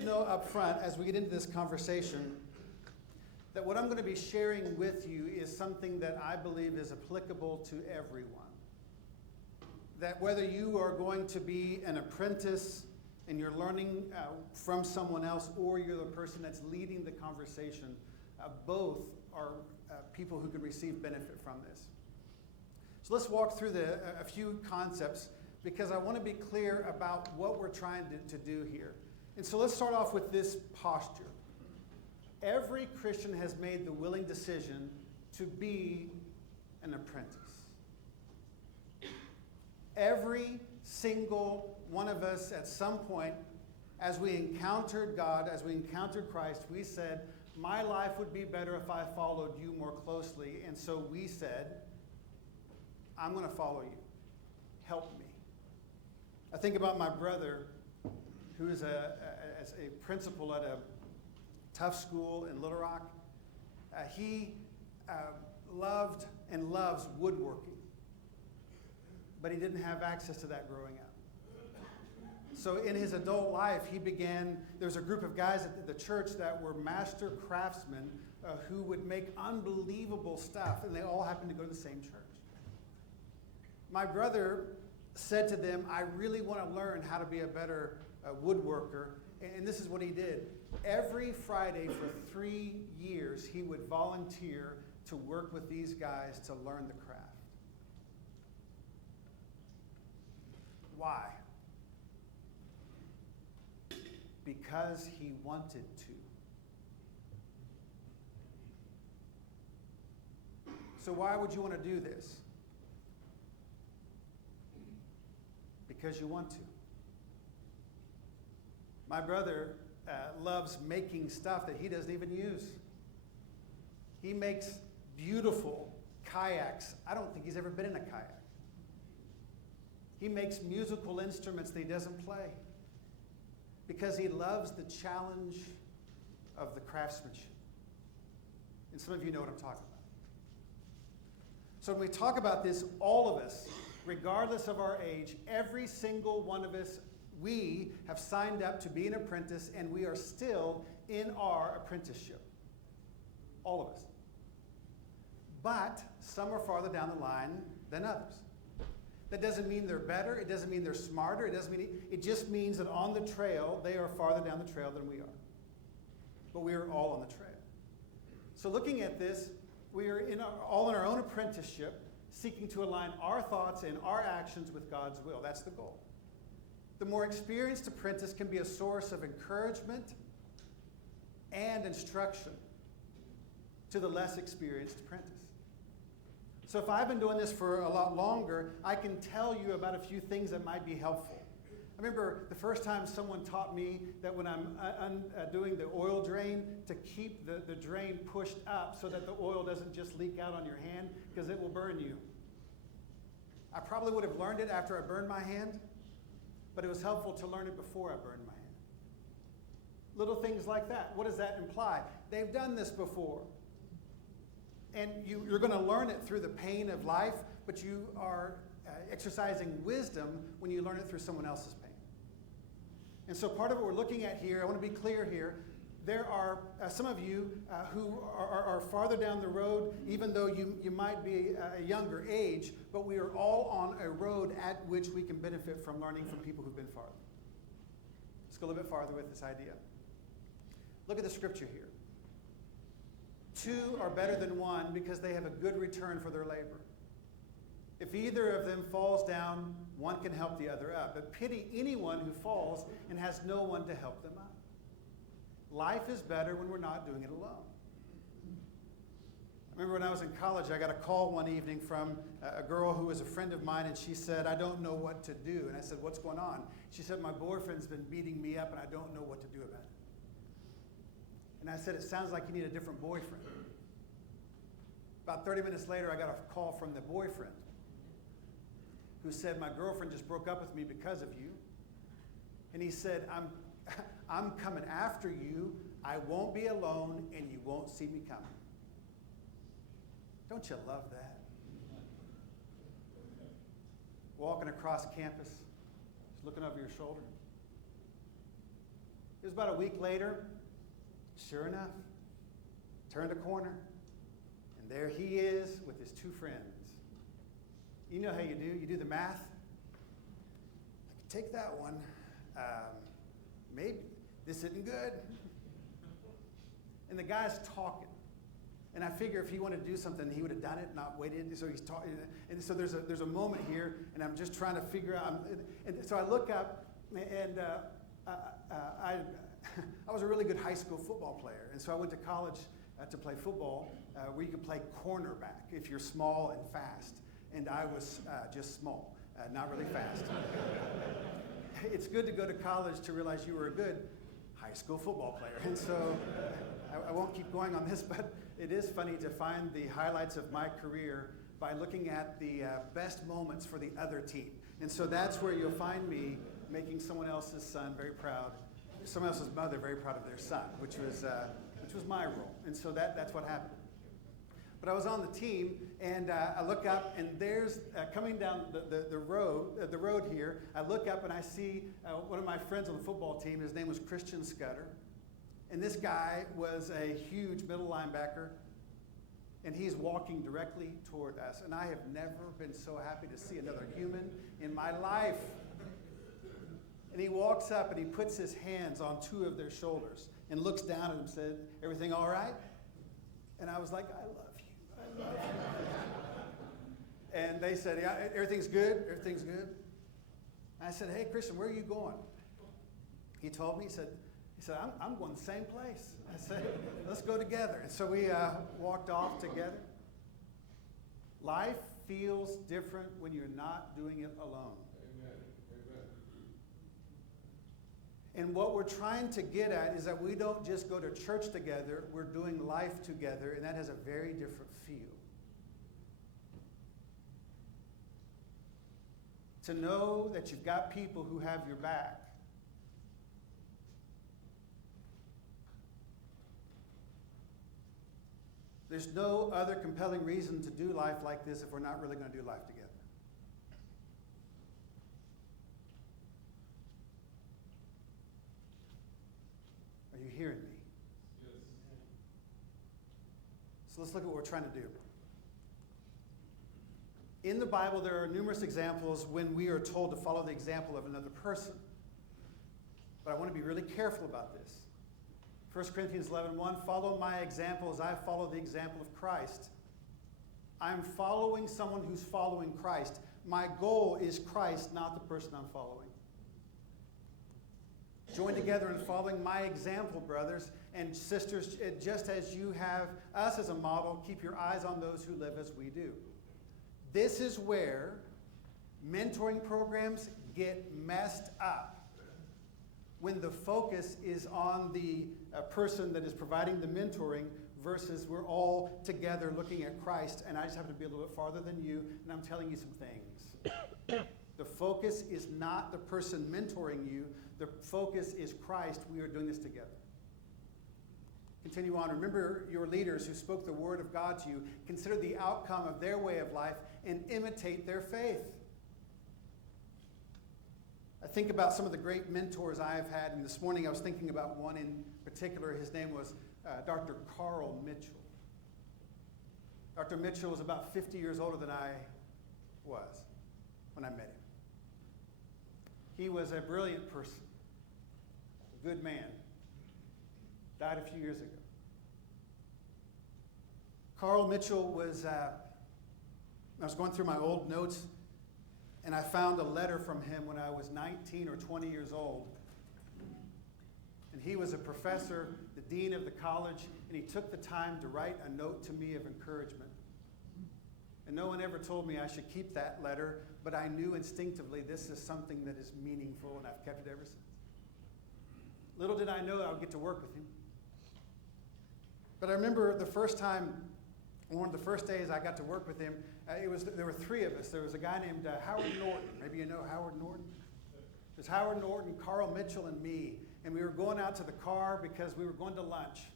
you to know up front as we get into this conversation that what I'm going to be sharing with you is something that I believe is applicable to everyone. That whether you are going to be an apprentice and you're learning from someone else, or you're the person that's leading the conversation, both are people who can receive benefit from this. So let's walk through a few concepts, because I want to be clear about what we're trying to do here. And so let's start off with this posture. Every Christian has made the willing decision to be an apprentice. Every single one of us at some point, as we encountered God, as we encountered Christ, we said, my life would be better if I followed you more closely. And so we said, I'm going to follow you. Help me. I think about my brother, who is as a principal at a tough school in Little Rock. He loved and loves woodworking, but he didn't have access to that growing up. So in his adult life, there's a group of guys at the church that were master craftsmen who would make unbelievable stuff, and they all happened to go to the same church. My brother said to them, I really want to learn how to be a better woodworker, and this is what he did. Every Friday for 3 years, he would volunteer to work with these guys to learn the craft. Why? Because he wanted to. So why would you want to do this? Because you want to. My brother loves making stuff that he doesn't even use. He makes beautiful kayaks. I don't think he's ever been in a kayak. He makes musical instruments that he doesn't play because he loves the challenge of the craftsmanship. And some of you know what I'm talking about. So when we talk about this, all of us, regardless of our age, every single one of us, we have signed up to be an apprentice, and we are still in our apprenticeship. All of us. But some are farther down the line than others. That doesn't mean they're better. It doesn't mean they're smarter. It just means that on the trail, they are farther down the trail than we are. But we are all on the trail. So looking at this, we are all in our own apprenticeship, seeking to align our thoughts and our actions with God's will. That's the goal. The more experienced apprentice can be a source of encouragement and instruction to the less experienced apprentice. So if I've been doing this for a lot longer, I can tell you about a few things that might be helpful. I remember the first time someone taught me that when I'm doing the oil drain, to keep the drain pushed up so that the oil doesn't just leak out on your hand, because it will burn you. I probably would have learned it after I burned my hand, but it was helpful to learn it before I burned my hand. Little things like that. What does that imply? They've done this before. And you're going to learn it through the pain of life, but you are exercising wisdom when you learn it through someone else's pain. And so part of what we're looking at here, I want to be clear here, there are some of you who are farther down the road, even though you might be a younger age, but we are all on a road at which we can benefit from learning from people who've been farther. Let's go a little bit farther with this idea. Look at the scripture here. 2 are better than 1 because they have a good return for their labor. If either of them falls down, one can help the other up. But pity anyone who falls and has no one to help them up. Life is better when we're not doing it alone. I remember when I was in college, I got a call one evening from a girl who was a friend of mine, and she said, I don't know what to do. And I said, what's going on? She said, my boyfriend's been beating me up, and I don't know what to do about it. And I said, it sounds like you need a different boyfriend. About 30 minutes later, I got a call from the boyfriend who said, my girlfriend just broke up with me because of you. And he said, I'm coming after you. I won't be alone, and you won't see me coming. Don't you love that? Walking across campus, just looking over your shoulder. It was about a week later, sure enough, turned a corner, and there he is with his two friends. You know how you do. You do the math. I can take that one. Maybe this isn't good. And the guy's talking. And I figure if he wanted to do something, he would have done it, not waited. So he's talking. And so there's a moment here, and I'm just trying to figure out. And so I look up, and I was a really good high school football player. And so I went to college to play football, where you could play cornerback if you're small and fast. And I was just small, not really fast. It's good to go to college to realize you were a good high school football player. And so I won't keep going on this, but it is funny to find the highlights of my career by looking at the best moments for the other team. And so that's where you'll find me making someone else's son very proud, someone else's mother very proud of their son, which was my role. And so that's what happened. But I was on the team, and I look up, and there's coming down the road here. I look up, and I see one of my friends on the football team. His name was Christian Scudder, and this guy was a huge middle linebacker, and he's walking directly toward us. And I have never been so happy to see another human in my life. And he walks up, and he puts his hands on two of their shoulders and looks down at them and said, "Everything all right?" And I was like, "I love you. I love you." And they said, "Yeah, everything's good. Everything's good." And I said, "Hey, Christian, where are you going?" He told me. He said, I'm going the same place. I said, "Let's go together." And so we walked off together. Life feels different when you're not doing it alone. Amen. Amen. And what we're trying to get at is that we don't just go to church together, we're doing life together, and that has a very different feel. To know that you've got people who have your back. There's no other compelling reason to do life like this if we're not really going to do life together. Are you hearing me? Yes. So let's look at what we're trying to do. In the Bible, there are numerous examples when we are told to follow the example of another person. But I want to be really careful about this. 1 Corinthians 11:1, follow my example as I follow the example of Christ. I'm following someone who's following Christ. My goal is Christ, not the person I'm following. Join together in following my example, brothers and sisters, just as you have us as a model. Keep your eyes on those who live as we do. This is where mentoring programs get messed up. When the focus is on the person that is providing the mentoring versus we're all together looking at Christ, and I just happen to be a little bit farther than you, and I'm telling you some things. The focus is not the person mentoring you. The focus is Christ. We are doing this together. Continue on. Remember your leaders who spoke the word of God to you. Consider the outcome of their way of life and imitate their faith. I think about some of the great mentors I've had, and this morning I was thinking about one in particular. His name was Dr. Carl Mitchell. Dr. Mitchell was about 50 years older than I was when I met him. He was a brilliant person, a good man. Died a few years ago. Carl Mitchell was, I was going through my old notes, and I found a letter from him when I was 19 or 20 years old. And he was a professor, the dean of the college, and he took the time to write a note to me of encouragement. And no one ever told me I should keep that letter, but I knew instinctively this is something that is meaningful, and I've kept it ever since. Little did I know I would get to work with him. But I remember the first time, one of the first days I got to work with him, there were three of us. There was a guy named Howard Norton. Maybe you know Howard Norton? There's Howard Norton, Carl Mitchell, and me. And we were going out to the car because we were going to lunch.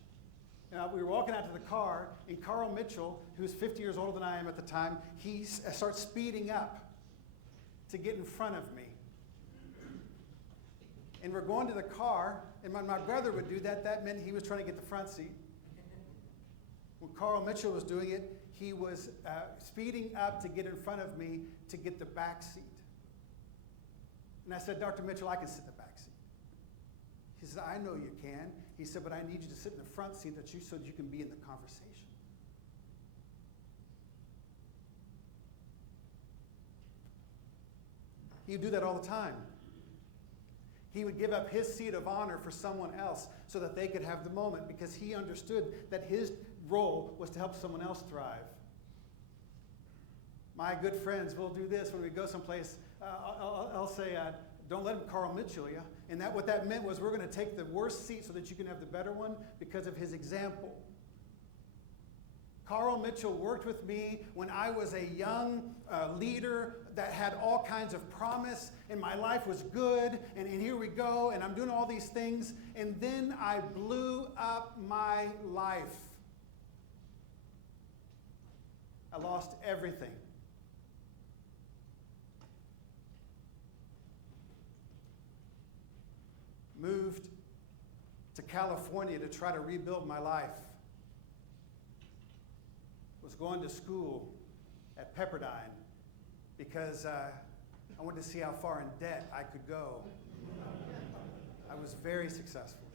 We were walking out to the car, and Carl Mitchell, who was 50 years older than I am at the time, he starts speeding up to get in front of me. And we're going to the car, and when my brother would do that, that meant he was trying to get the front seat. When Carl Mitchell was doing it, he was speeding up to get in front of me to get the back seat. And I said, Dr. Mitchell, I can sit in the back seat. He said, I know you can. He said, but I need you to sit in the front seat so that you can be in the conversation. He would do that all the time. He would give up his seat of honor for someone else so that they could have the moment, because he understood that his role was to help someone else thrive. My good friends will do this when we go someplace. I'll say, don't let him Carl Mitchell you. And what that meant was, we're going to take the worst seat so that you can have the better one because of his example. Carl Mitchell worked with me when I was a young leader that had all kinds of promise, and my life was good, and here we go, and I'm doing all these things, and then I blew up my life. I lost everything. Moved to California to try to rebuild my life. Was going to school at Pepperdine because I wanted to see how far in debt I could go. I was very successful.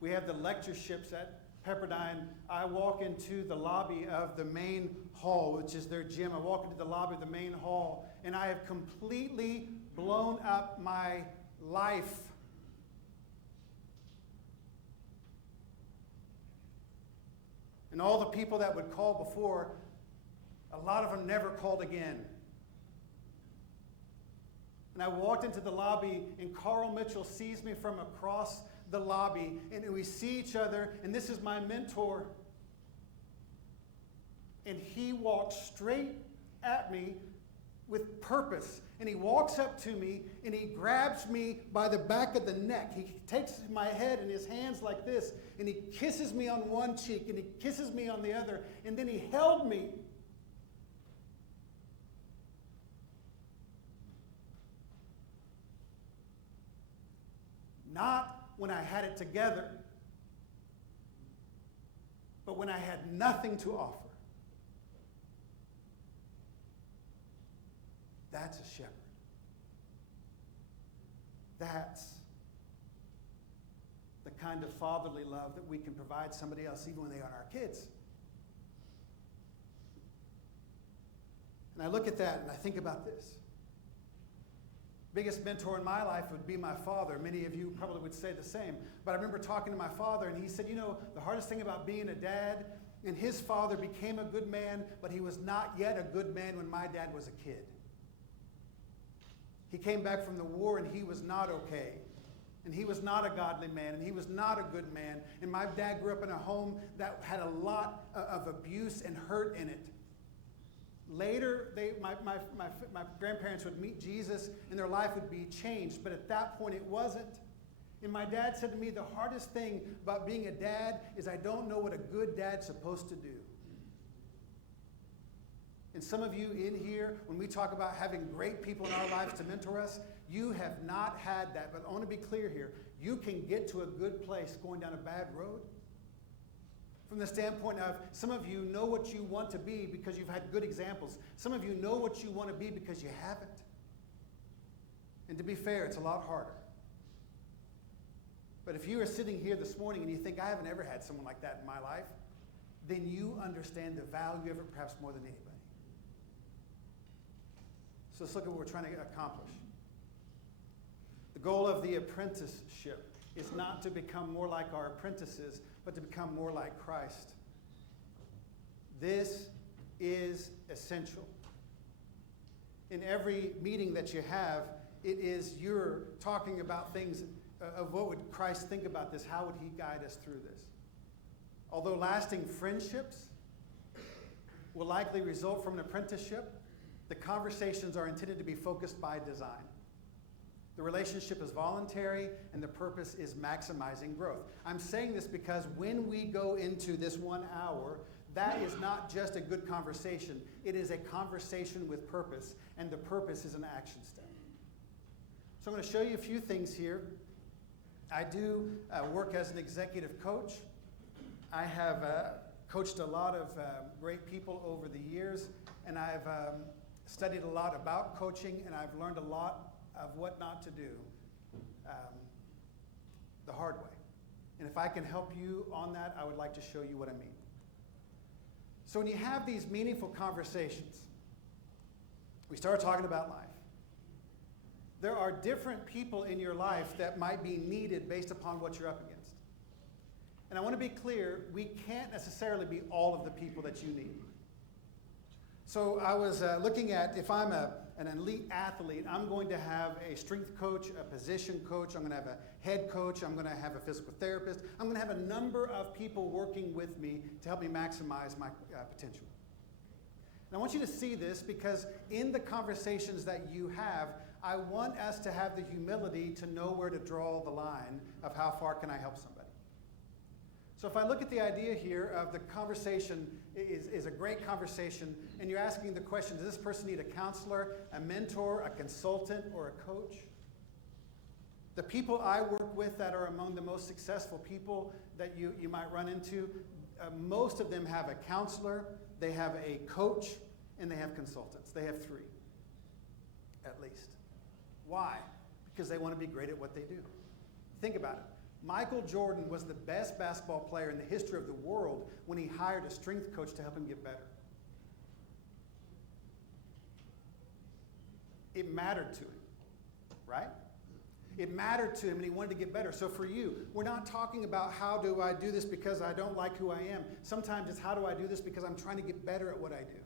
We have the lectureships at Pepperdine. I walk into the lobby of the main hall, which is their gym. I walk into the lobby of the main hall, and I have completely blown up my life. And all the people that would call before, a lot of them never called again. And I walked into the lobby, and Carl Mitchell sees me from across the lobby, and we see each other, and this is my mentor. And he walks straight at me with purpose. And he walks up to me, and he grabs me by the back of the neck. He takes my head in his hands like this, and he kisses me on one cheek, and he kisses me on the other, and then he held me. Not when I had it together, but when I had nothing to offer. That's a shepherd. That's the kind of fatherly love that we can provide somebody else, even when they aren't our kids. And I look at that and I think about this. Biggest mentor in my life would be my father. Many of you probably would say the same. But I remember talking to my father, and he said, you know, the hardest thing about being a dad, and his father became a good man, but he was not yet a good man when my dad was a kid. He came back from the war, and he was not okay. And he was not a godly man, and he was not a good man. And my dad grew up in a home that had a lot of abuse and hurt in it. Later, my grandparents would meet Jesus, and their life would be changed. But at that point, it wasn't. And my dad said to me, the hardest thing about being a dad is I don't know what a good dad's supposed to do. And some of you in here, when we talk about having great people in our lives to mentor us, you have not had that. But I want to be clear here. You can get to a good place going down a bad road. From the standpoint of, some of you know what you want to be because you've had good examples. Some of you know what you want to be because you haven't. And to be fair, it's a lot harder. But if you are sitting here this morning and you think, I haven't ever had someone like that in my life, then you understand the value of it perhaps more than anybody. So let's look at what we're trying to accomplish. The goal of the apprenticeship is not to become more like our apprentices, but to become more like Christ. This is essential. In every meeting that you have, it is you're talking about things of what would Christ think about this? How would he guide us through this? Although lasting friendships will likely result from an apprenticeship, the conversations are intended to be focused by design. The relationship is voluntary, and the purpose is maximizing growth. I'm saying this because when we go into this 1 hour, that is not just a good conversation. It is a conversation with purpose, and the purpose is an action step. So I'm going to show you a few things here. I do work as an executive coach. I have coached a lot of great people over the years, and I've studied a lot about coaching, and I've learned a lot of what not to do the hard way. And if I can help you on that, I would like to show you what I mean. So when you have these meaningful conversations, we start talking about life. There are different people in your life that might be needed based upon what you're up against. And I want to be clear, we can't necessarily be all of the people that you need. So I was looking at, if I'm an elite athlete, I'm going to have a strength coach, a position coach, I'm going to have a head coach, I'm going to have a physical therapist. I'm going to have a number of people working with me to help me maximize my potential. And I want you to see this because in the conversations that you have, I want us to have the humility to know where to draw the line of how far can I help somebody. So if I look at the idea here of the conversation is a great conversation, and you're asking the question, does this person need a counselor, a mentor, a consultant, or a coach? The people I work with that are among the most successful people that you might run into, most of them have a counselor, they have a coach, and they have consultants. They have 3, at least. Why? Because they want to be great at what they do. Think about it. Michael Jordan was the best basketball player in the history of the world when he hired a strength coach to help him get better. It mattered to him, right? It mattered to him and he wanted to get better. So for you, we're not talking about how do I do this because I don't like who I am. Sometimes it's how do I do this because I'm trying to get better at what I do.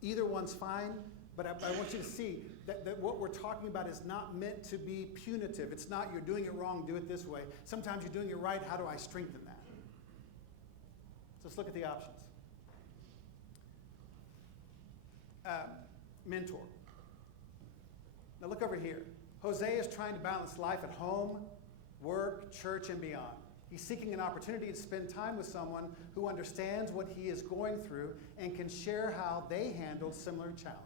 Either one's fine, but I want you to see that what we're talking about is not meant to be punitive. It's not you're doing it wrong, do it this way. Sometimes you're doing it right, how do I strengthen that? So let's look at the options. Mentor. Now look over here. Jose is trying to balance life at home, work, church, and beyond. He's seeking an opportunity to spend time with someone who understands what he is going through and can share how they handled similar challenges.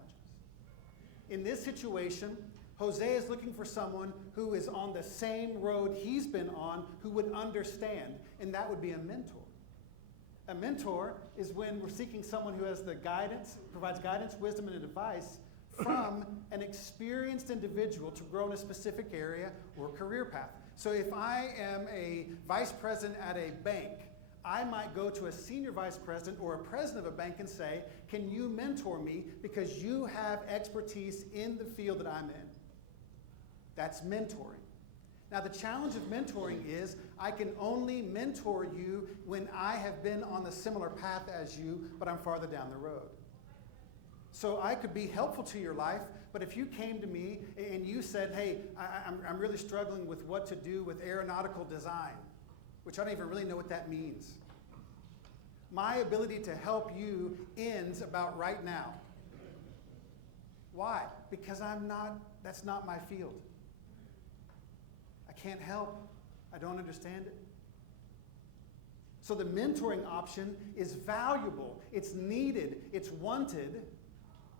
In this situation, Jose is looking for someone who is on the same road he's been on, who would understand, and that would be a mentor. A mentor is when we're seeking someone who has the guidance, provides guidance, wisdom, and advice from an experienced individual to grow in a specific area or career path. So if I am a vice president at a bank, I might go to a senior vice president or a president of a bank and say, can you mentor me because you have expertise in the field that I'm in? That's mentoring. Now the challenge of mentoring is I can only mentor you when I have been on the similar path as you, but I'm farther down the road. So I could be helpful to your life, but if you came to me and you said, hey, I'm really struggling with what to do with aeronautical design, which I don't even really know what that means. My ability to help you ends about right now. Why? Because that's not my field. I can't help. I don't understand it. So the mentoring option is valuable. It's needed. It's wanted.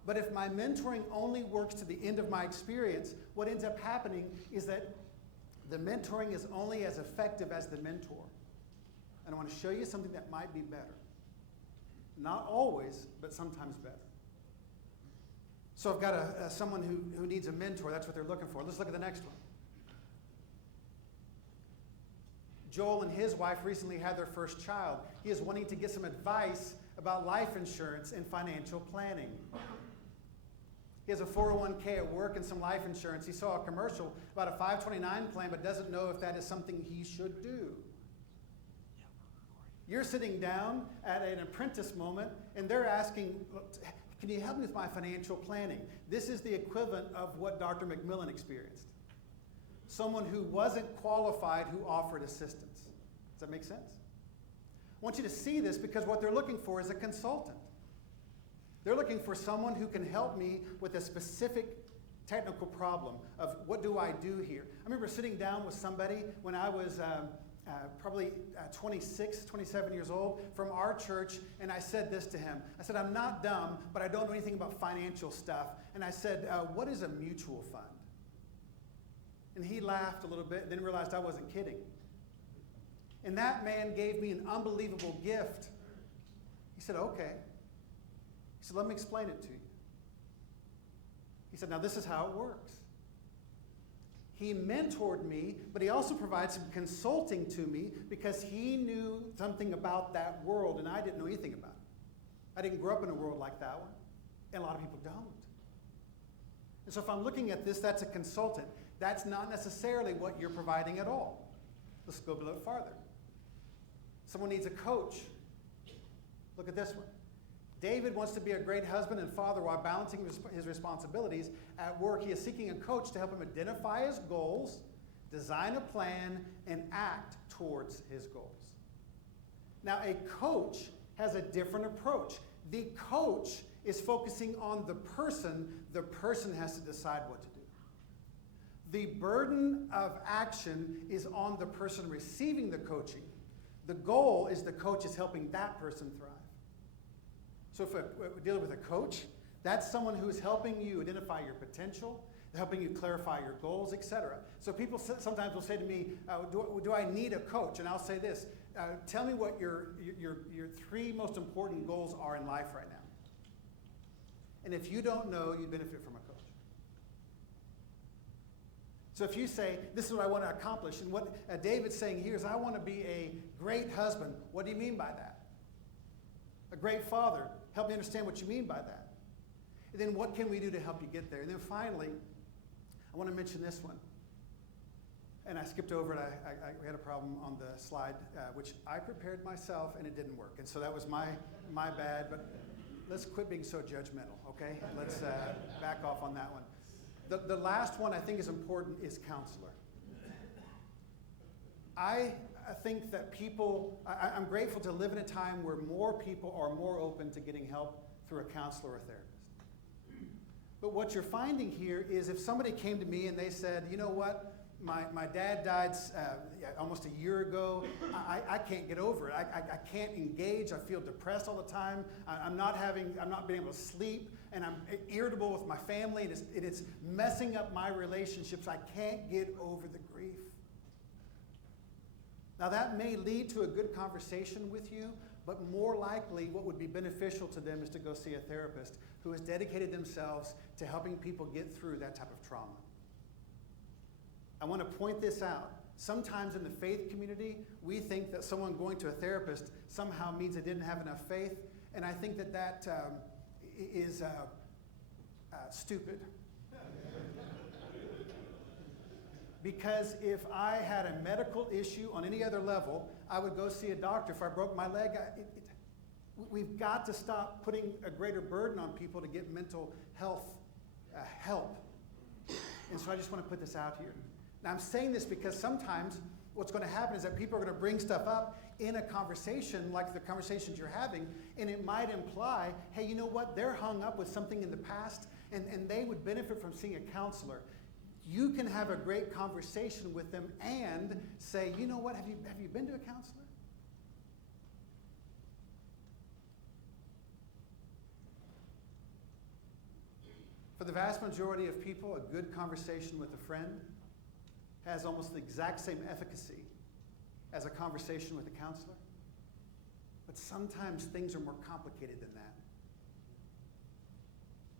But if my mentoring only works to the end of my experience, what ends up happening is that the mentoring is only as effective as the mentor. And I want to show you something that might be better. Not always, but sometimes better. So I've got someone who needs a mentor. That's what they're looking for. Let's look at the next one. Joel and his wife recently had their first child. He is wanting to get some advice about life insurance and financial planning. He has a 401k at work and some life insurance. He saw a commercial about a 529 plan, but doesn't know if that is something he should do. You're sitting down at an Apprentice moment, and they're asking, can you help me with my financial planning? This is the equivalent of what Dr. McMillan experienced. Someone who wasn't qualified who offered assistance. Does that make sense? I want you to see this because what they're looking for is a consultant. They're looking for someone who can help me with a specific technical problem of what do I do here. I remember sitting down with somebody when I was probably 26, 27 years old, from our church, and I said this to him. I said, I'm not dumb, but I don't know anything about financial stuff. And I said, what is a mutual fund? And he laughed a little bit, then realized I wasn't kidding. And that man gave me an unbelievable gift. He said, okay. He said, let me explain it to you. He said, now this is how it works. He mentored me, but he also provided some consulting to me because he knew something about that world and I didn't know anything about it. I didn't grow up in a world like that one, and a lot of people don't. And so if I'm looking at this, that's a consultant. That's not necessarily what you're providing at all. Let's go a little farther. Someone needs a coach. Look at this one. David wants to be a great husband and father while balancing his responsibilities. At work, he is seeking a coach to help him identify his goals, design a plan, and act towards his goals. Now, a coach has a different approach. The coach is focusing on the person has to decide what to do. The burden of action is on the person receiving the coaching. The goal is the coach is helping that person thrive. So if we're dealing with a coach, that's someone who is helping you identify your potential, helping you clarify your goals, etc. So people sometimes will say to me, do I need a coach? And I'll say this, tell me what your three most important goals are in life right now. And if you don't know, you benefit from a coach. So if you say, this is what I want to accomplish, and what David's saying here is, I want to be a great husband. What do you mean by that? A great father. Help me understand what you mean by that. And then what can we do to help you get there? And then finally, I want to mention this one. And I skipped over it. I had a problem on the slide, which I prepared myself, and it didn't work. And so that was my bad. But let's quit being so judgmental, okay? Let's back off on that one. The last one I think is important is counselor. I think that I'm grateful to live in a time where more people are more open to getting help through a counselor or a therapist. But what you're finding here is if somebody came to me and they said, you know what, my dad died almost a year ago, I can't get over it. I can't engage, I feel depressed all the time, I'm not being able to sleep, and I'm irritable with my family, and it's messing up my relationships. I can't get over the grief. Now that may lead to a good conversation with you, but more likely what would be beneficial to them is to go see a therapist who has dedicated themselves to helping people get through that type of trauma. I want to point this out. Sometimes in the faith community, we think that someone going to a therapist somehow means they didn't have enough faith, and I think that is stupid. Because if I had a medical issue on any other level, I would go see a doctor. If I broke my leg, we've got to stop putting a greater burden on people to get mental health help. And so I just want to put this out here. Now I'm saying this because sometimes what's going to happen is that people are going to bring stuff up in a conversation like the conversations you're having, and it might imply, hey, you know what, they're hung up with something in the past, and they would benefit from seeing a counselor. You can have a great conversation with them and say, you know what, have you been to a counselor? For the vast majority of people, a good conversation with a friend has almost the exact same efficacy as a conversation with a counselor. But sometimes things are more complicated than that.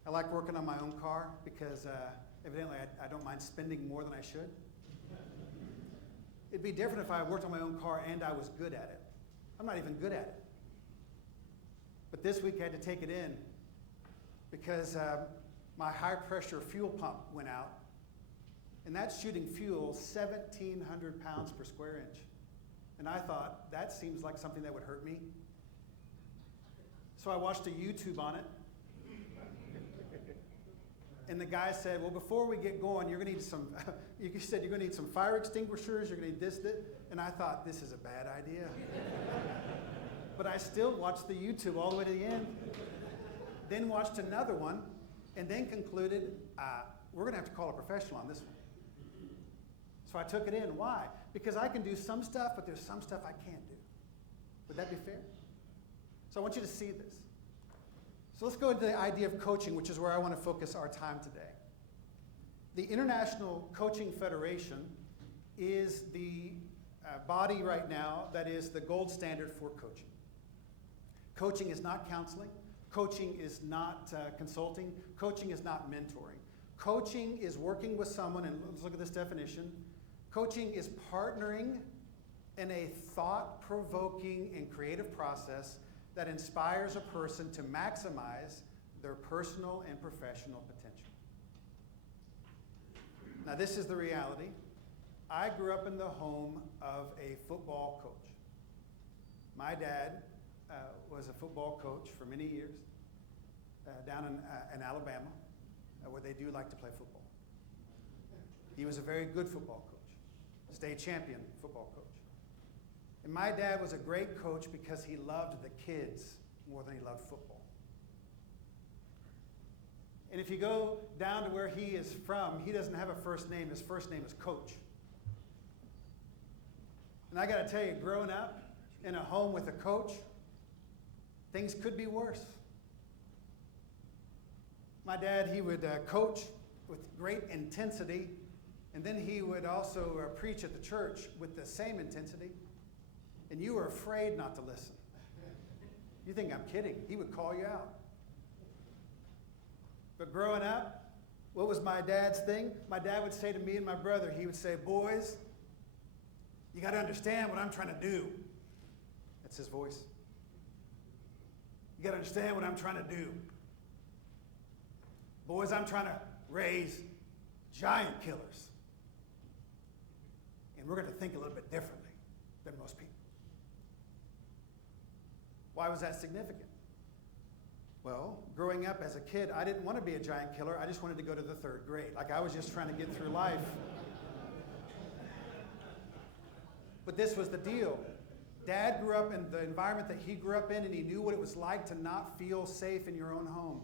I like working on my own car because evidently I don't mind spending more than I should. It'd be different if I worked on my own car and I was good at it. I'm not even good at it. But this week I had to take it in because my high pressure fuel pump went out, and that's shooting fuel 1,700 pounds per square inch. And I thought, that seems like something that would hurt me. So I watched a YouTube on it. And the guy said, well, before we get going, you're going to need some, you said you're going to need some fire extinguishers, you're going to need this. And I thought, this is a bad idea. But I still watched the YouTube all the way to the end. Then watched another one, and then concluded, we're going to have to call a professional on this one. So I took it in. Why? Because I can do some stuff, but there's some stuff I can't do. Would that be fair? So I want you to see this. So let's go into the idea of coaching, which is where I want to focus our time today. The International Coaching Federation is the body right now that is the gold standard for coaching. Coaching is not counseling. Coaching is not consulting. Coaching is not mentoring. Coaching is working with someone, and let's look at this definition. Coaching is partnering in a thought-provoking and creative process that inspires a person to maximize their personal and professional potential. Now, this is the reality. I grew up in the home of a football coach. My dad was a football coach for many years down in Alabama, where they do like to play football. He was a very good football coach, state champion football coach. And my dad was a great coach because he loved the kids more than he loved football. And if you go down to where he is from, he doesn't have a first name. His first name is Coach. And I got to tell you, growing up in a home with a coach, things could be worse. My dad, he would coach with great intensity, and then he would also preach at the church with the same intensity, and you were afraid not to listen. You think I'm kidding. He would call you out. But growing up, what was my dad's thing? My dad would say to me and my brother, he would say, boys, you got to understand what I'm trying to do. That's his voice. You got to understand what I'm trying to do. Boys, I'm trying to raise giant killers. And we're going to think a little bit differently than most people. Why was that significant? Well, growing up as a kid, I didn't want to be a giant killer. I just wanted to go to the 3rd grade. Like, I was just trying to get through life. But this was the deal. Dad grew up in the environment that he grew up in, and he knew what it was like to not feel safe in your own home.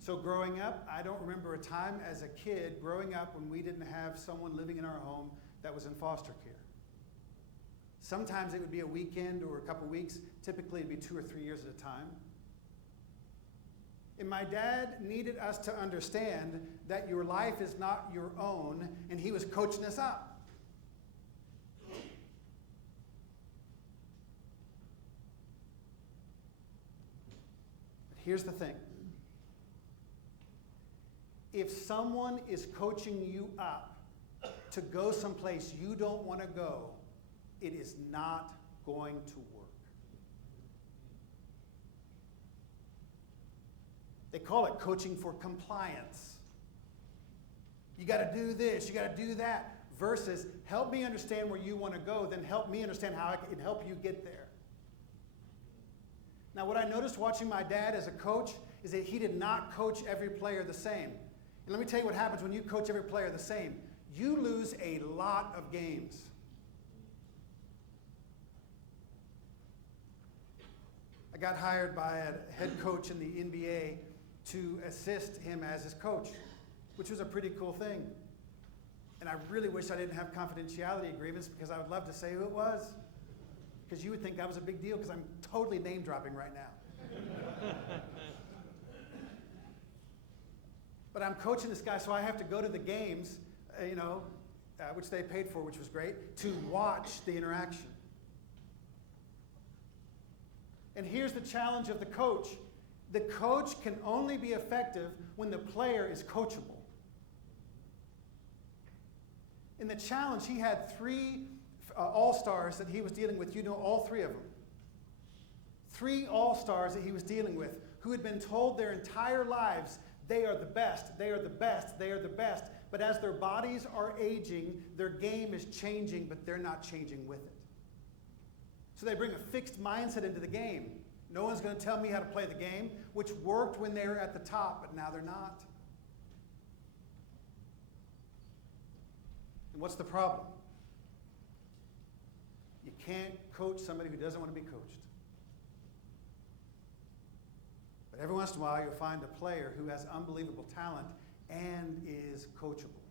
So growing up, I don't remember a time as a kid growing up when we didn't have someone living in our home that was in foster care. Sometimes it would be a weekend or a couple weeks. Typically, it'd be 2 or 3 years at a time. And my dad needed us to understand that your life is not your own, and he was coaching us up. But here's the thing. If someone is coaching you up to go someplace you don't want to go, it is not going to work. They call it coaching for compliance. You got to do this, you got to do that, versus help me understand where you want to go, then help me understand how I can help you get there. Now, what I noticed watching my dad as a coach is that he did not coach every player the same. And let me tell you what happens when you coach every player the same. You lose a lot of games. I got hired by a head coach in the NBA to assist him as his coach, which was a pretty cool thing. And I really wish I didn't have confidentiality agreements, because I would love to say who it was. Because you would think that was a big deal, because I'm totally name dropping right now. But I'm coaching this guy, so I have to go to the games, which they paid for, which was great, to watch the interaction. And here's the challenge of the coach. The coach can only be effective when the player is coachable. In the challenge, he had 3 all-stars that he was dealing with. You know all 3 of them. 3 all-stars that he was dealing with who had been told their entire lives, they are the best, they are the best, they are the best. But as their bodies are aging, their game is changing, but they're not changing with it. So they bring a fixed mindset into the game. No one's going to tell me how to play the game, which worked when they were at the top, but now they're not. And what's the problem? You can't coach somebody who doesn't want to be coached. But every once in a while, you'll find a player who has unbelievable talent and is is coachable.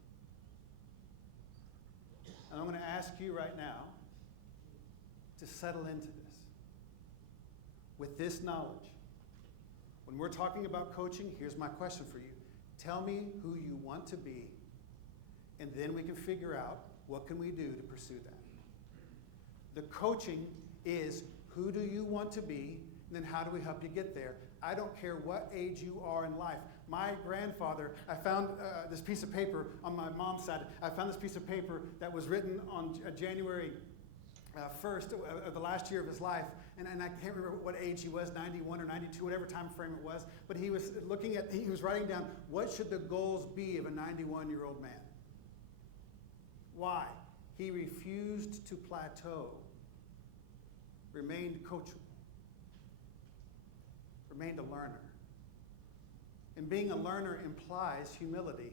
And I'm going to ask you right now to settle into this. With this knowledge, when we're talking about coaching, here's my question for you. Tell me who you want to be, and then we can figure out what can we do to pursue that. The coaching is who do you want to be, and then how do we help you get there? I don't care what age you are in life. My grandfather, I found this piece of paper on my mom's side. I found this piece of paper that was written on January 1st of the last year of his life. And I can't remember what age he was, 91 or 92, whatever time frame it was. But he was writing down, what should the goals be of a 91-year-old man? Why? He refused to plateau, remained coachable, remained a learner. And being a learner implies humility.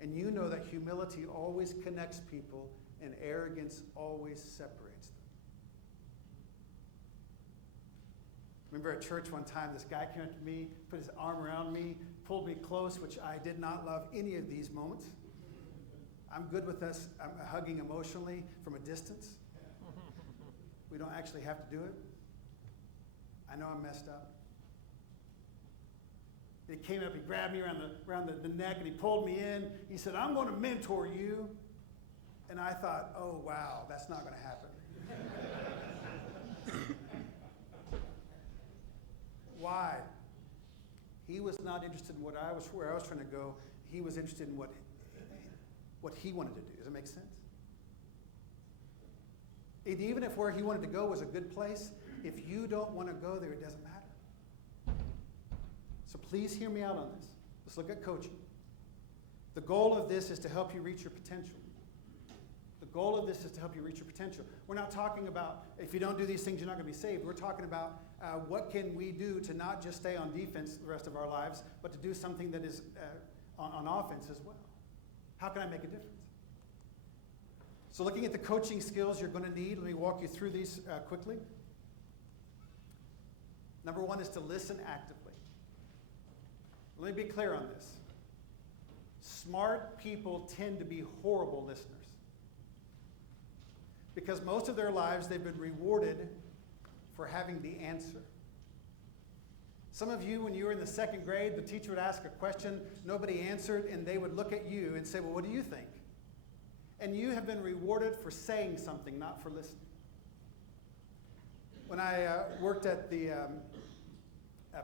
And you know that humility always connects people and arrogance always separates them. Remember at church one time, this guy came up to me, put his arm around me, pulled me close, which I did not love any of these moments. I'm good with us hugging emotionally from a distance. We don't actually have to do it. I know I'm messed up. He came up, he grabbed me around the neck, and he pulled me in. He said, I'm going to mentor you. And I thought, oh, wow, that's not going to happen. Why? He was not interested in where I was trying to go. He was interested in what he wanted to do. Does it make sense? And even if where he wanted to go was a good place, if you don't want to go there, it doesn't matter. So please hear me out on this. Let's look at coaching. The goal of this is to help you reach your potential. The goal of this is to help you reach your potential. We're not talking about if you don't do these things, you're not going to be saved. We're talking about what can we do to not just stay on defense the rest of our lives, but to do something that is on offense as well. How can I make a difference? So looking at the coaching skills you're going to need, let me walk you through these quickly. Number one is to listen actively. Let me be clear on this. Smart people tend to be horrible listeners. Because most of their lives they've been rewarded for having the answer. Some of you, when you were in the second grade, the teacher would ask a question, nobody answered, and they would look at you and say, well, what do you think? And you have been rewarded for saying something, not for listening. When I worked at the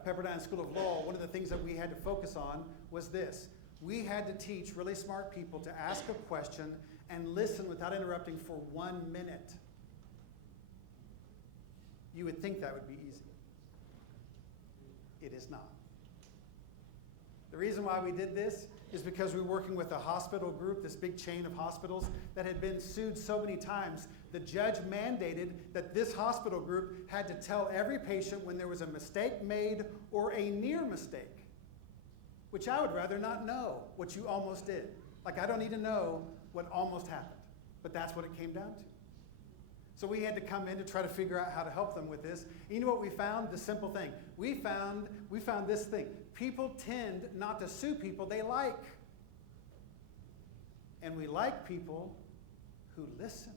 Pepperdine School of Law, one of the things that we had to focus on was this. We had to teach really smart people to ask a question and listen without interrupting for 1 minute. You would think that would be easy. It is not. The reason why we did this is because we were working with a hospital group, this big chain of hospitals that had been sued so many times. The judge mandated that this hospital group had to tell every patient when there was a mistake made or a near mistake, which I would rather not know what you almost did. Like, I don't need to know what almost happened, but that's what it came down to. So we had to come in to try to figure out how to help them with this. And you know what we found? The simple thing. We found this thing. People tend not to sue people they like. And we like people who listen.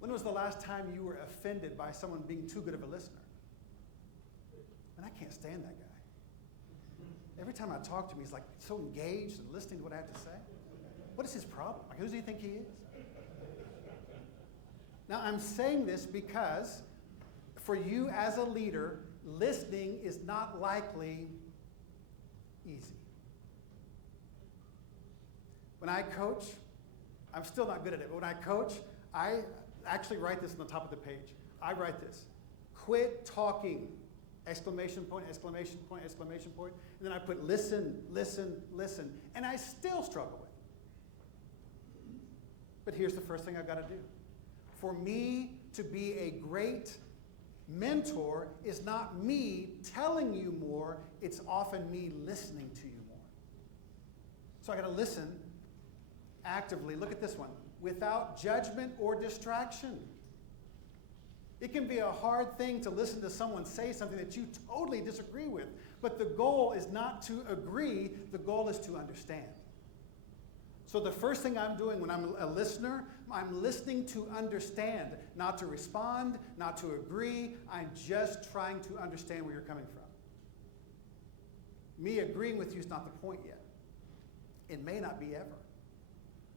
When was the last time you were offended by someone being too good of a listener? And I can't stand that guy. Every time I talk to him, he's like so engaged and listening to what I have to say. What is his problem? Like, who does he think he is? Now, I'm saying this because for you as a leader, listening is not likely easy. When I coach, I'm still not good at it, but when I coach, I actually write this on the top of the page. I write this: quit talking, exclamation point, exclamation point, exclamation point. And then I put listen, listen, listen. And I still struggle with it. But here's the first thing I've got to do. For me to be a great mentor is not me telling you more, it's often me listening to you more. So I got to listen actively. Look at this one. Without judgment or distraction. It can be a hard thing to listen to someone say something that you totally disagree with, But the goal is not to agree, the goal is to understand. So the first thing I'm doing when I'm a listener, I'm listening to understand, not to respond, not to agree. I'm just trying to understand where you're coming from. Me agreeing with you is not the point yet. It may not be ever.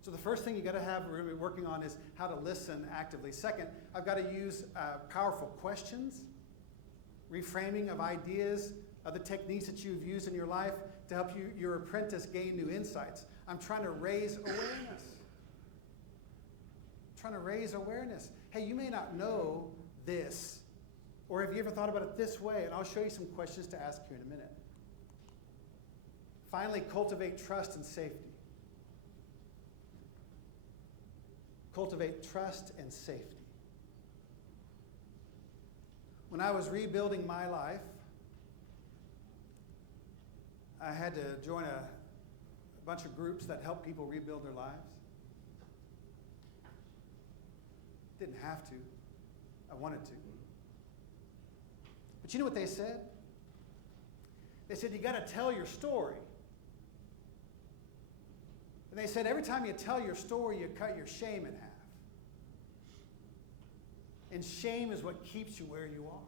So the first thing you got to have, we're going to be working on, is how to listen actively. Second, I've got to use powerful questions, reframing of ideas, other techniques that you've used in your life to help you, your apprentice, gain new insights. I'm trying to raise awareness. Hey, you may not know this, or have you ever thought about it this way? And I'll show you some questions to ask you in a minute. Finally, cultivate trust and safety. Cultivate trust and safety. When I was rebuilding my life, I had to join a bunch of groups that help people rebuild their lives. Didn't have to. I wanted to. But you know what they said? They said, you got to tell your story. And they said, every time you tell your story, you cut your shame in half. And shame is what keeps you where you are.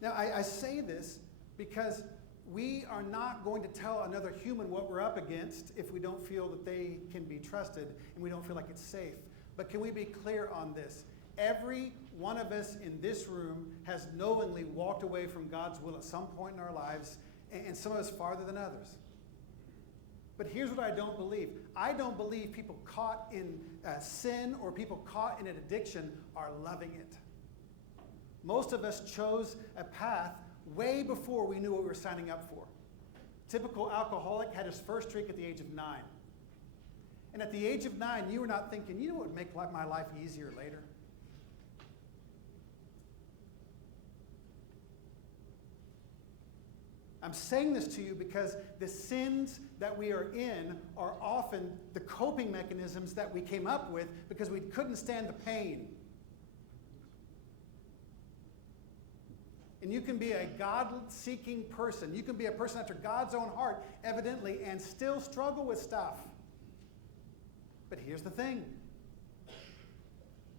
Now, I say this because we are not going to tell another human what we're up against if we don't feel that they can be trusted and we don't feel like it's safe. But can we be clear on this? Every one of us in this room has knowingly walked away from God's will at some point in our lives, and some of us farther than others. But here's what I don't believe. I don't believe people caught in sin or people caught in an addiction are loving it. Most of us chose a path way before we knew what we were signing up for. Typical alcoholic had his first drink at the age of 9. And at the age of 9, you were not thinking, you know what would make my life easier later? I'm saying this to you because the sins that we are in are often the coping mechanisms that we came up with because we couldn't stand the pain. And you can be a God-seeking person. You can be a person after God's own heart, evidently, and still struggle with stuff. But here's the thing.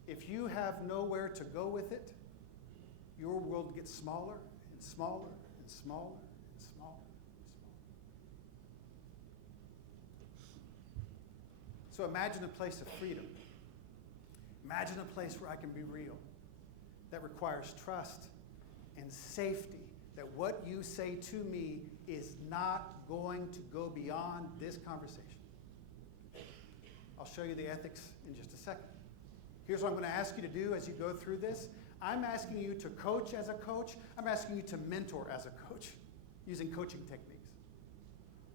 If you have nowhere to go with it, your world gets smaller and smaller and smaller and smaller and smaller. So imagine a place of freedom. Imagine a place where I can be real. That requires trust and safety, that what you say to me is not going to go beyond this conversation. I'll show you the ethics in just a second. Here's what I'm going to ask you to do as you go through this. I'm asking you to coach as a coach. I'm asking you to mentor as a coach using coaching techniques.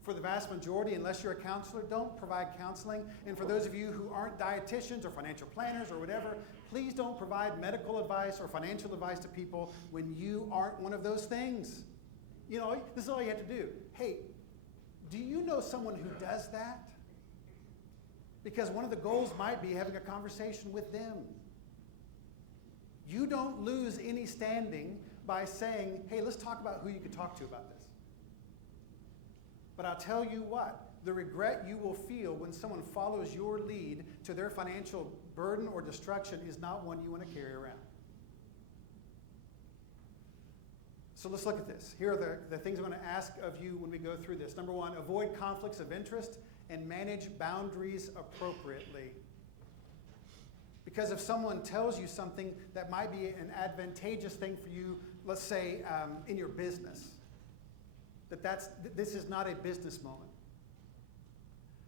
For the vast majority, unless you're a counselor, don't provide counseling. And for those of you who aren't dietitians or financial planners or whatever, please don't provide medical advice or financial advice to people when you aren't one of those things. You know, this is all you have to do. Hey, do you know someone who does that? Because one of the goals might be having a conversation with them. You don't lose any standing by saying, hey, let's talk about who you can talk to about this. But I'll tell you what, the regret you will feel when someone follows your lead to their financial burden or destruction is not one you want to carry around. So let's look at this. Here are the things I'm going to ask of you when we go through this. Number one, avoid conflicts of interest and manage boundaries appropriately. Because if someone tells you something that might be an advantageous thing for you, let's say in your business, this is not a business moment.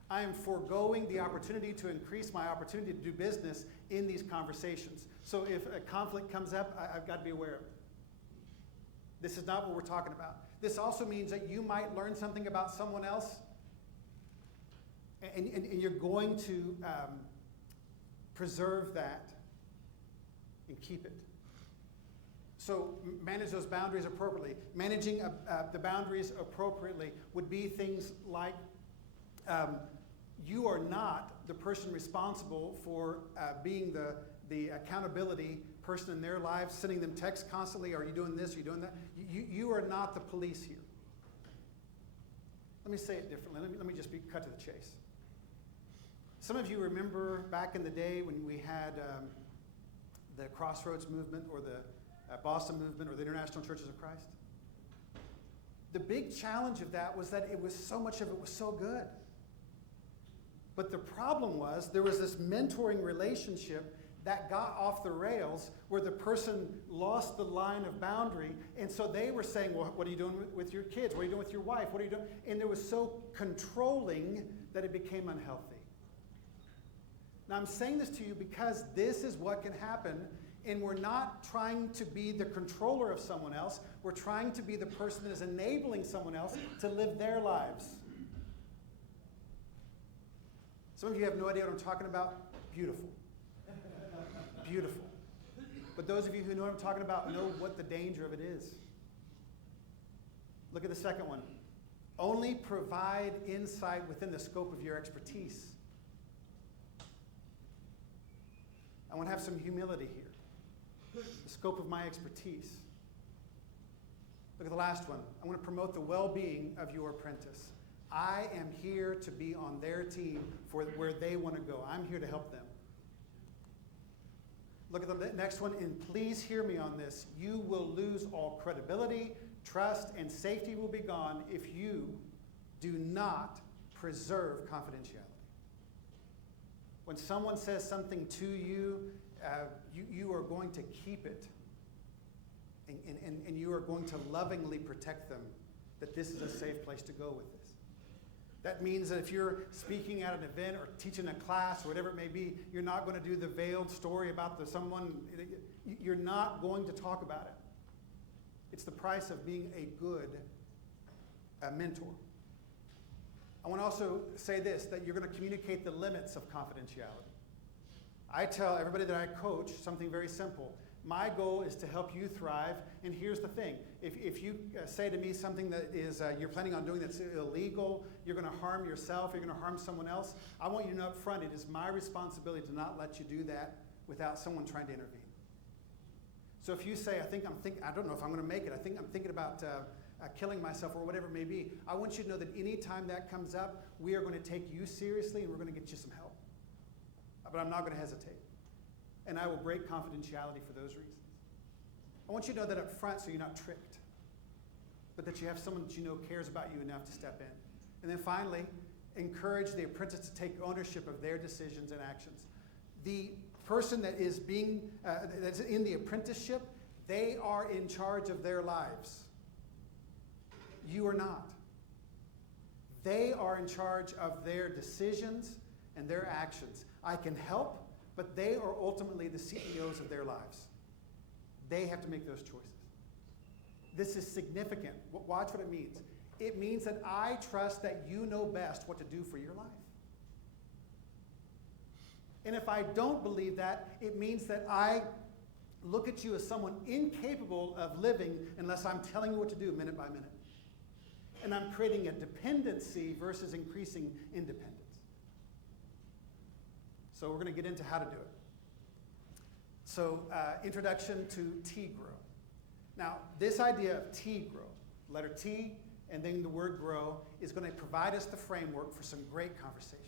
I am foregoing the opportunity to increase my opportunity to do business in these conversations. So if a conflict comes up, I've got to be aware of it. This is not what we're talking about. This also means that you might learn something about someone else, and you're going to preserve that and keep it. So manage those boundaries appropriately. Managing the boundaries appropriately would be things like you are not the person responsible for being the accountability person in their lives, sending them texts constantly, are you doing this, are you doing that? You are not the police here. Let me say it differently. Let me just cut to the chase. Some of you remember back in the day when we had the Crossroads movement or the Boston movement or the International Churches of Christ. The big challenge of that was that so much of it was so good. But the problem was there was this mentoring relationship that got off the rails where the person lost the line of boundary. And so they were saying, well, what are you doing with your kids? What are you doing with your wife? What are you doing? And it was so controlling that it became unhealthy. Now I'm saying this to you because this is what can happen. And we're not trying to be the controller of someone else. We're trying to be the person that is enabling someone else to live their lives. Some of you have no idea what I'm talking about. Beautiful. Beautiful. But those of you who know what I'm talking about know what the danger of it is. Look at the second one. Only provide insight within the scope of your expertise. I want to have some humility here. The scope of my expertise. Look at the last one. I want to promote the well-being of your apprentice. I am here to be on their team for where they want to go. I'm here to help them. Look at the next one, and please hear me on this. You will lose all credibility, trust, and safety will be gone if you do not preserve confidentiality. When someone says something to you, you are going to keep it, and you are going to lovingly protect them, that this is a safe place to go with this. That means that if you're speaking at an event or teaching a class or whatever it may be, you're not going to do the veiled story about someone. You're not going to talk about it. It's the price of being a good mentor. I want to also say this, that you're going to communicate the limits of confidentiality. I tell everybody that I coach something very simple. My goal is to help you thrive, and here's the thing. If you say to me something that is you're planning on doing that's illegal, you're going to harm yourself, you're going to harm someone else, I want you to know up front, it is my responsibility to not let you do that without someone trying to intervene. So if you say, I don't know if I'm going to make it, I'm thinking about killing myself or whatever it may be, I want you to know that any time that comes up, we are going to take you seriously and we're going to get you some help. But I'm not going to hesitate. And I will break confidentiality for those reasons. I want you to know that up front so you're not tricked, but that you have someone that you know cares about you enough to step in. And then finally, encourage the apprentice to take ownership of their decisions and actions. The person that is that's in the apprenticeship, they are in charge of their lives. You are not. They are in charge of their decisions and their actions. I can help, but they are ultimately the CEOs of their lives. They have to make those choices. This is significant. Watch what it means. It means that I trust that you know best what to do for your life. And if I don't believe that, it means that I look at you as someone incapable of living unless I'm telling you what to do minute by minute. And I'm creating a dependency versus increasing independence. So we're going to get into how to do it. So introduction to T-Grow. Now, this idea of T-Grow, letter T and then the word grow, is going to provide us the framework for some great conversations.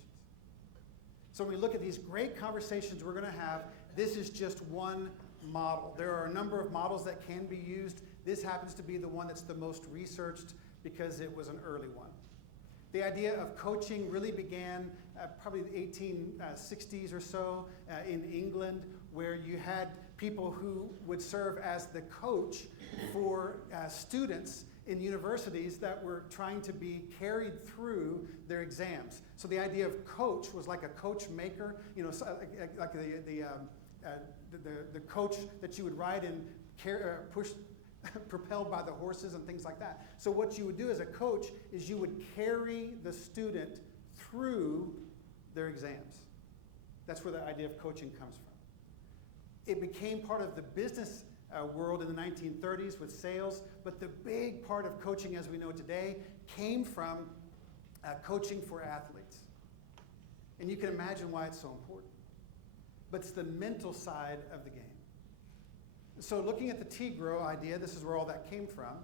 So when we look at these great conversations we're going to have, this is just one model. There are a number of models that can be used. This happens to be the one that's the most researched because it was an early one. The idea of coaching really began probably the 1860s or so in England, where you had people who would serve as the coach for students in universities that were trying to be carried through their exams. So the idea of coach was like a coach maker, like the coach that you would ride and push, propelled by the horses and things like that. So what you would do as a coach is you would carry the student through their exams. That's where the idea of coaching comes from. It became part of the business world in the 1930s with sales, but the big part of coaching as we know it today came from coaching for athletes. And you can imagine why it's so important. But it's the mental side of the game. So looking at the T-grow idea, this is where all that came from.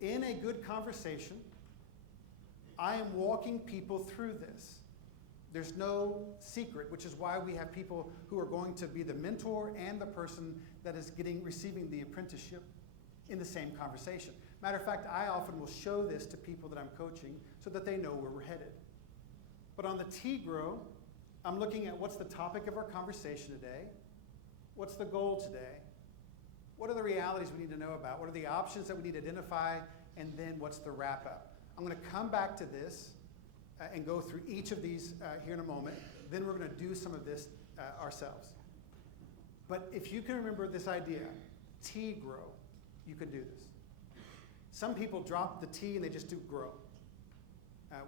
In a good conversation, I am walking people through this. There's no secret, which is why we have people who are going to be the mentor and the person that is receiving the apprenticeship in the same conversation. Matter of fact, I often will show this to people that I'm coaching so that they know where we're headed. But on the T-grow, I'm looking at what's the topic of our conversation today, what's the goal today, what are the realities we need to know about, what are the options that we need to identify, and then what's the wrap-up. I'm going to come back to this and go through each of these here in a moment. Then we're going to do some of this ourselves. But if you can remember this idea, T-grow, you can do this. Some people drop the T and they just do grow,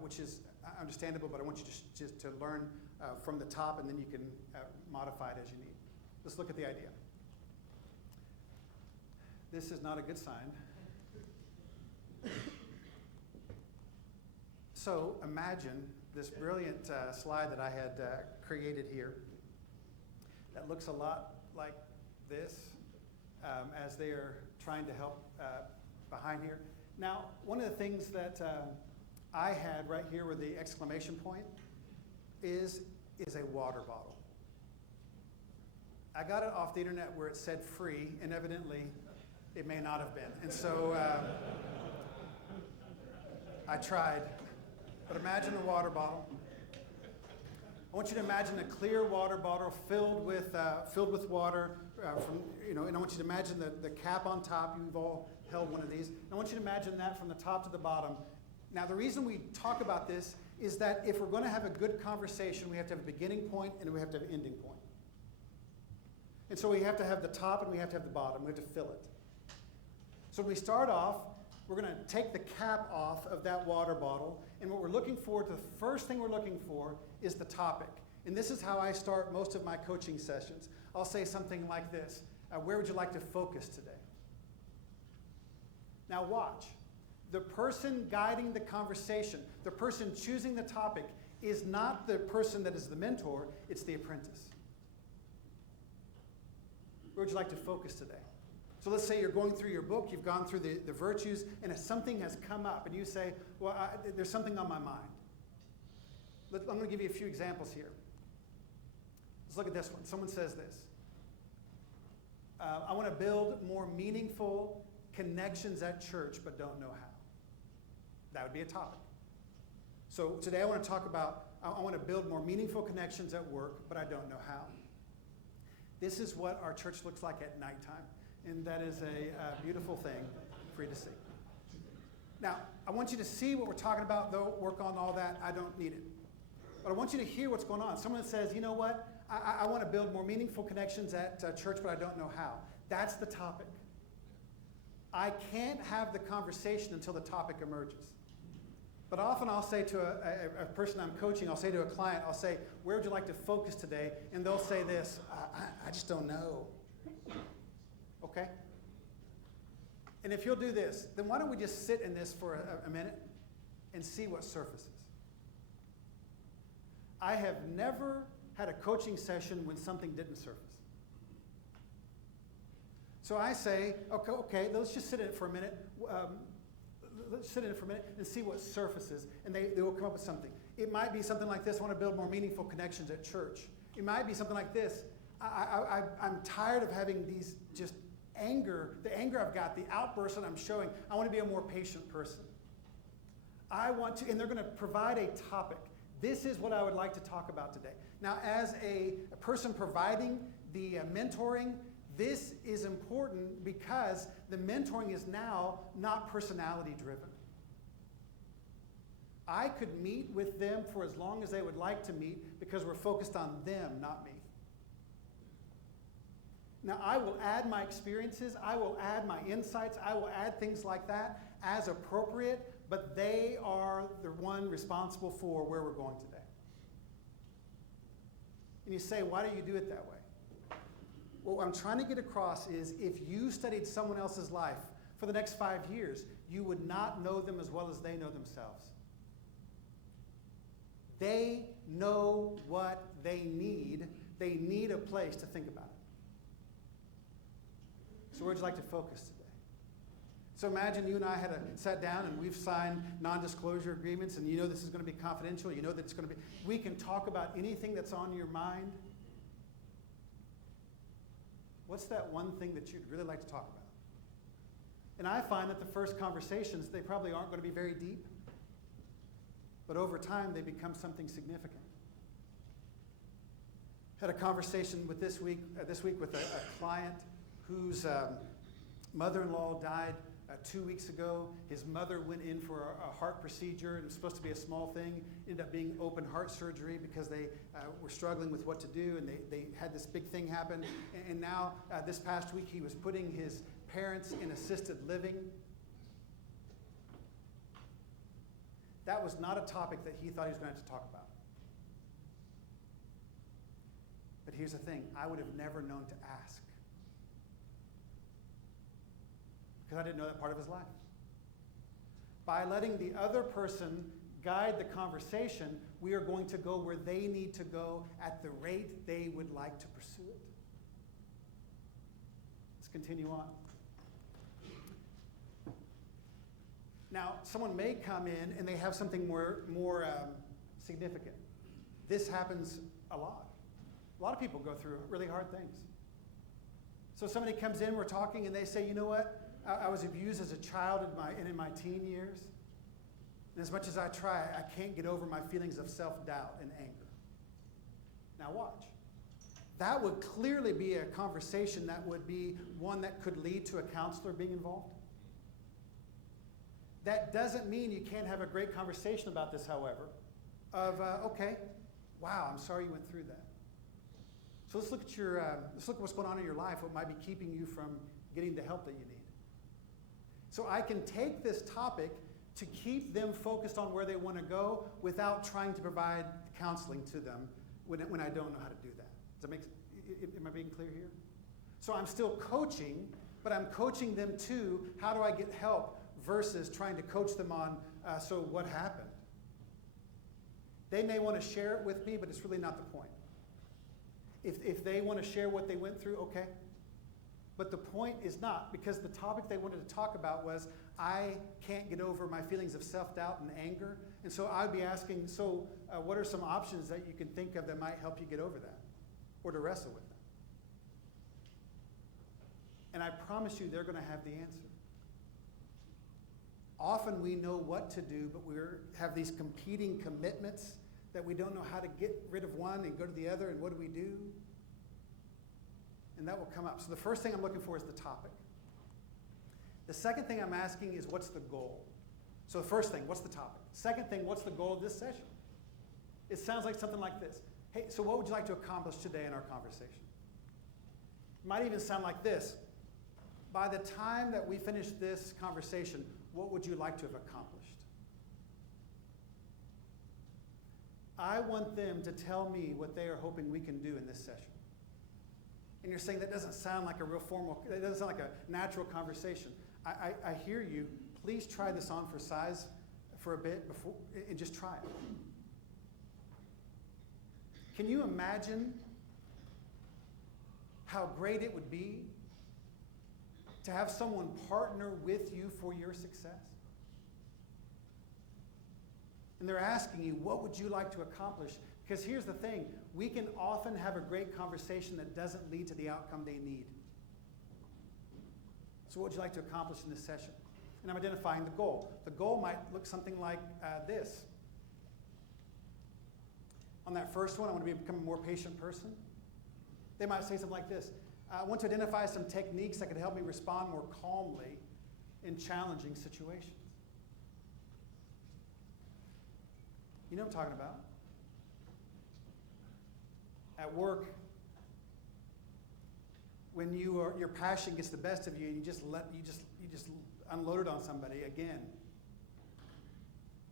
which is understandable, but I want you just to learn from the top, and then you can modify it as you need. Let's look at the idea. This is not a good sign. So imagine this brilliant slide that I had created here that looks a lot like this as they are trying to help behind here. Now, one of the things that I had right here with the exclamation point is a water bottle. I got it off the internet where it said free, and evidently it may not have been. And so I tried. But imagine a water bottle. I want you to imagine a clear water bottle filled with water and I want you to imagine the cap on top. You've all held one of these. And I want you to imagine that from the top to the bottom. Now, the reason we talk about this is that if we're going to have a good conversation, we have to have a beginning point and we have to have an ending point. And so we have to have the top and we have to have the bottom. We have to fill it. So when we start off, we're going to take the cap off of that water bottle, and what we're looking for, the first thing we're looking for is the topic. And this is how I start most of my coaching sessions. I'll say something like this: where would you like to focus today? Now watch. The person guiding the conversation, the person choosing the topic, is not the person that is the mentor, it's the apprentice. Where would you like to focus today? So let's say you're going through your book, you've gone through the virtues, and if something has come up, and you say, well, there's something on my mind. I'm going to give you a few examples here. Let's look at this one. Someone says this. I want to build more meaningful connections at church, but don't know how. That would be a topic. So today I want to talk about, I want to build more meaningful connections at work, but I don't know how. This is what our church looks like at nighttime. And that is a beautiful thing for you to see. Now, I want you to see what we're talking about, though, work on all that. I don't need it. But I want you to hear what's going on. Someone says, you know what? I want to build more meaningful connections at church, but I don't know how. That's the topic. I can't have the conversation until the topic emerges. But often I'll say to a person I'm coaching, I'll say to a client, I'll say, where would you like to focus today? And they'll say this, I just don't know. Okay? And if you'll do this, then why don't we just sit in this for a minute and see what surfaces? I have never had a coaching session when something didn't surface. So I say, okay, let's just sit in it for a minute. Let's sit in it for a minute and see what surfaces, and they will come up with something. It might be something like this: I want to build more meaningful connections at church. It might be something like this: I'm tired of having these just the anger I've got, the outbursts that I'm showing. I want to be a more patient person. I want to, and they're going to provide a topic. This is what I would like to talk about today. Now, as a person providing the mentoring, this is important because the mentoring is now not personality driven. I could meet with them for as long as they would like to meet because we're focused on them, not me. Now, I will add my experiences, I will add my insights, I will add things like that as appropriate, but they are the one responsible for where we're going today. And you say, why do you do it that way? What I'm trying to get across is if you studied someone else's life for the next 5 years, you would not know them as well as they know themselves. They know what they need. They need a place to think about it. So where'd you like to focus today? So imagine you and I had sat down and we've signed non-disclosure agreements, and you know this is going to be confidential. You know that it's going to be. We can talk about anything that's on your mind. What's that one thing that you'd really like to talk about? And I find that the first conversations, they probably aren't going to be very deep, but over time they become something significant. Had a conversation with this week with a client whose mother-in-law died 2 weeks ago. His mother went in for a heart procedure. It was supposed to be a small thing. Ended up being open heart surgery because they were struggling with what to do, and they had this big thing happen. And now, this past week, he was putting his parents in assisted living. That was not a topic that he thought he was going to have to talk about. But here's the thing, I would have never known to ask, because I didn't know that part of his life. By letting the other person guide the conversation, we are going to go where they need to go at the rate they would like to pursue it. Let's continue on. Now, someone may come in and they have something more significant. This happens a lot. A lot of people go through really hard things. So somebody comes in, we're talking, and they say, you know what? I was abused as a child in my teen years. And as much as I try, I can't get over my feelings of self-doubt and anger. Now watch. That would clearly be a conversation that would be one that could lead to a counselor being involved. That doesn't mean you can't have a great conversation about this, however, of, okay, wow, I'm sorry you went through that. So let's look at what's going on in your life, what might be keeping you from getting the help that you need. So I can take this topic to keep them focused on where they want to go without trying to provide counseling to them when I don't know how to do that. Does that make sense? Am I being clear here? So I'm still coaching, but I'm coaching them to how do I get help versus trying to coach them on, so what happened? They may want to share it with me, but it's really not the point. If they want to share what they went through, okay. But the point is not, because the topic they wanted to talk about was, I can't get over my feelings of self-doubt and anger. And so I'd be asking, what are some options that you can think of that might help you get over that or to wrestle with that? And I promise you they're going to have the answer. Often we know what to do, but we have these competing commitments that we don't know how to get rid of one and go to the other, and what do we do? And that will come up. So the first thing I'm looking for is the topic. The second thing I'm asking is, what's the goal? So the first thing, what's the topic? Second thing, what's the goal of this session? It sounds like something like this. Hey, so what would you like to accomplish today in our conversation? It might even sound like this. By the time that we finish this conversation, what would you like to have accomplished? I want them to tell me what they are hoping we can do in this session. And you're saying that doesn't sound like a real formal, that doesn't sound like a natural conversation. I hear you. Please try this on for size for a bit before, and just try it. Can you imagine how great it would be to have someone partner with you for your success? And they're asking you, what would you like to accomplish? Because here's the thing, we can often have a great conversation that doesn't lead to the outcome they need. So what would you like to accomplish in this session? And I'm identifying the goal. The goal might look something like this. On that first one, I want to become a more patient person. They might say something like this. I want to identify some techniques that could help me respond more calmly in challenging situations. You know what I'm talking about? At work, when your passion gets the best of you, and you just unload it on somebody again.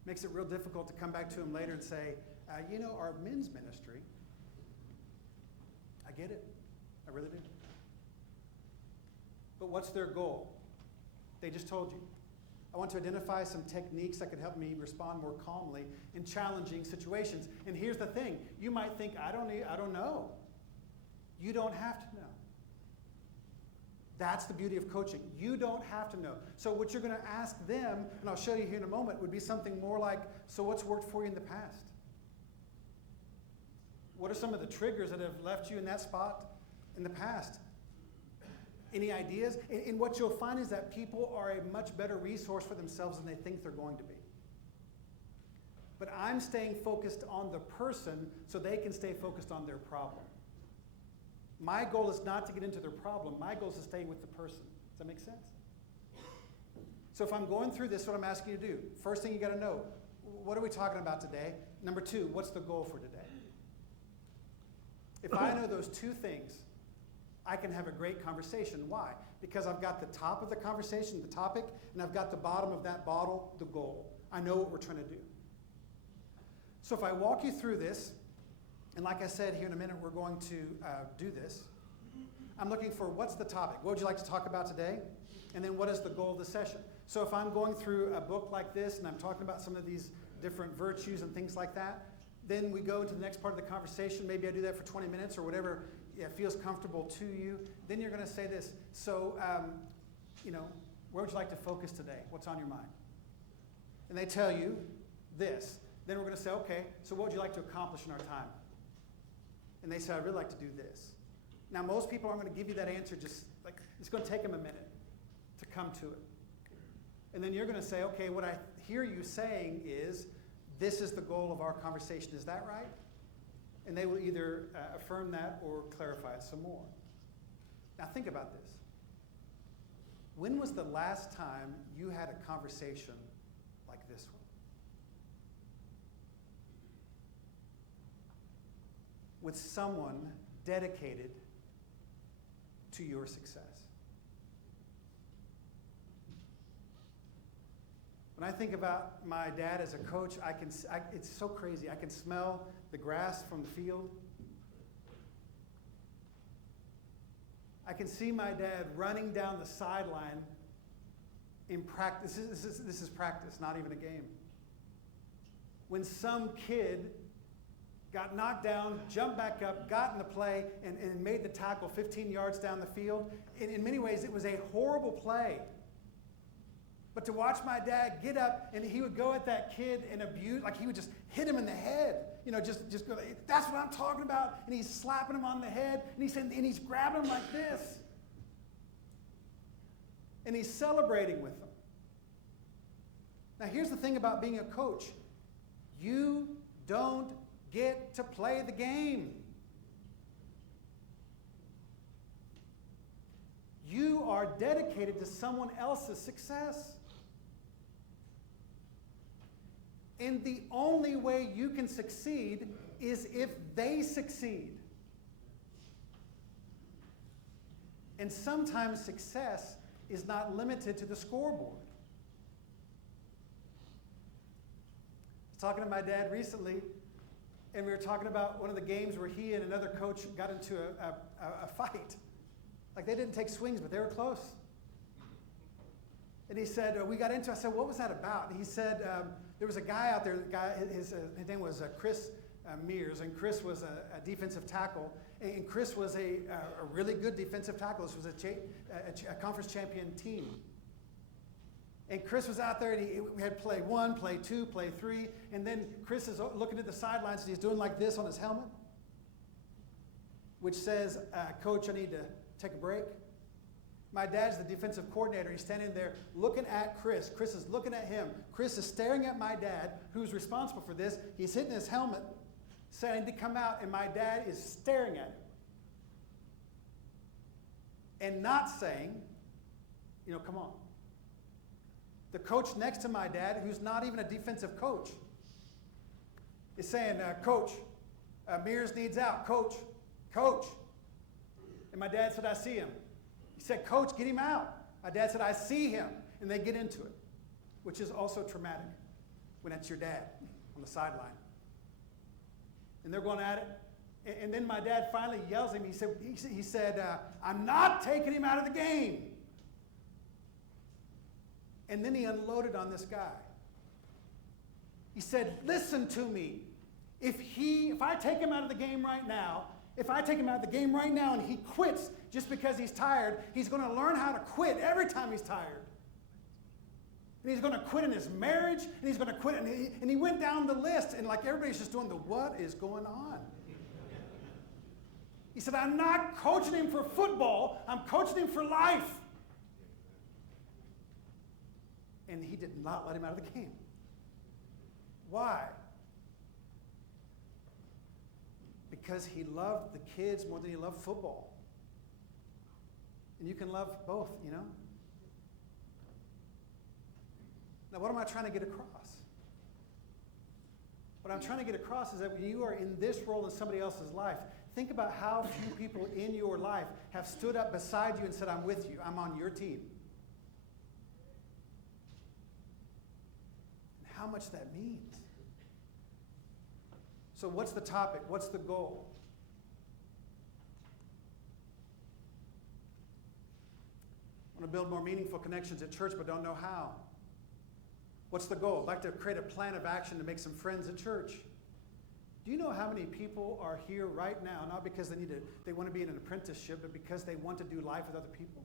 Makes it real difficult to come back to them later and say, our men's ministry, I get it. I really do. But what's their goal? They just told you. I want to identify some techniques that could help me respond more calmly in challenging situations. And here's the thing. You might think, I don't know. You don't have to know. That's the beauty of coaching. You don't have to know. So what you're going to ask them, and I'll show you here in a moment, would be something more like, so what's worked for you in the past? What are some of the triggers that have left you in that spot in the past? Any ideas? And what you'll find is that people are a much better resource for themselves than they think they're going to be. But I'm staying focused on the person so they can stay focused on their problem. My goal is not to get into their problem. My goal is to stay with the person. Does that make sense? So if I'm going through this, what I'm asking you to do, first thing you got to know, what are we talking about today? Number two, what's the goal for today? If I know those two things, I can have a great conversation. Why? Because I've got the top of the conversation, the topic, and I've got the bottom of that bottle, the goal. I know what we're trying to do. So if I walk you through this, and like I said, here in a minute we're going to do this, I'm looking for what's the topic? What would you like to talk about today? And then what is the goal of the session? So if I'm going through a book like this and I'm talking about some of these different virtues and things like that, then we go into the next part of the conversation. Maybe I do that for 20 minutes or whatever feels comfortable to you. Then you're going to say this. So, where would you like to focus today? What's on your mind? And they tell you this. Then we're going to say, okay, so what would you like to accomplish in our time? And they say, I'd really like to do this. Now, most people aren't going to give you that answer just like, it's going to take them a minute to come to it. And then you're going to say, okay, what I hear you saying is, this is the goal of our conversation. Is that right? And they will either affirm that or clarify it some more. Now think about this. When was the last time you had a conversation like this one? With someone dedicated to your success? When I think about my dad as a coach, it's so crazy. I can smell the grass from the field. I can see my dad running down the sideline in practice. This is practice, not even a game. When some kid got knocked down, jumped back up, got in the play, and made the tackle 15 yards down the field. In many ways, it was a horrible play. But to watch my dad get up and he would go at that kid and abuse, like he would just hit him in the head. Just go, that's what I'm talking about. And he's slapping him on the head and he's grabbing him like this. And he's celebrating with them. Now here's the thing about being a coach. You don't get to play the game. You are dedicated to someone else's success. And the only way you can succeed is if they succeed. And sometimes success is not limited to the scoreboard. I was talking to my dad recently, and we were talking about one of the games where he and another coach got into a fight. Like they didn't take swings, but they were close. And he said, we got into it. I said, what was that about? And he said, there was a guy out there, his name was Chris Mears, and Chris was a defensive tackle. And Chris was a really good defensive tackle. This was a conference champion team. And Chris was out there, and we had play 1, play 2, play 3. And then Chris is looking at the sidelines, and he's doing like this on his helmet, which says, Coach, I need to take a break. My dad's the defensive coordinator. He's standing there looking at Chris. Chris is looking at him. Chris is staring at my dad, who's responsible for this. He's hitting his helmet, saying to come out, and my dad is staring at him. And not saying, come on. The coach next to my dad, who's not even a defensive coach, is saying, Coach, Mears needs out. Coach. And my dad said, I see him. He said, Coach, get him out. My dad said, I see him. And they get into it, which is also traumatic when it's your dad on the sideline. And they're going at it. And then my dad finally yells at him. He said, I'm not taking him out of the game. And then he unloaded on this guy. He said, listen to me. If I take him out of the game right now, If I take him out of the game right now and he quits just because he's tired, he's going to learn how to quit every time he's tired. And he's going to quit in his marriage, and he's going to quit. And he went down the list, and like everybody's just doing the what is going on. He said, I'm not coaching him for football, I'm coaching him for life. And he did not let him out of the game. Why? Because he loved the kids more than he loved football. And you can love both, you know? Now, what am I trying to get across? What I'm trying to get across is that when you are in this role in somebody else's life, think about how few people in your life have stood up beside you and said, I'm with you, I'm on your team. And how much that means. So what's the topic? What's the goal? I want to build more meaningful connections at church, but don't know how. What's the goal? I'd like to create a plan of action to make some friends at church. Do you know how many people are here right now, not because they want to be in an apprenticeship, but because they want to do life with other people?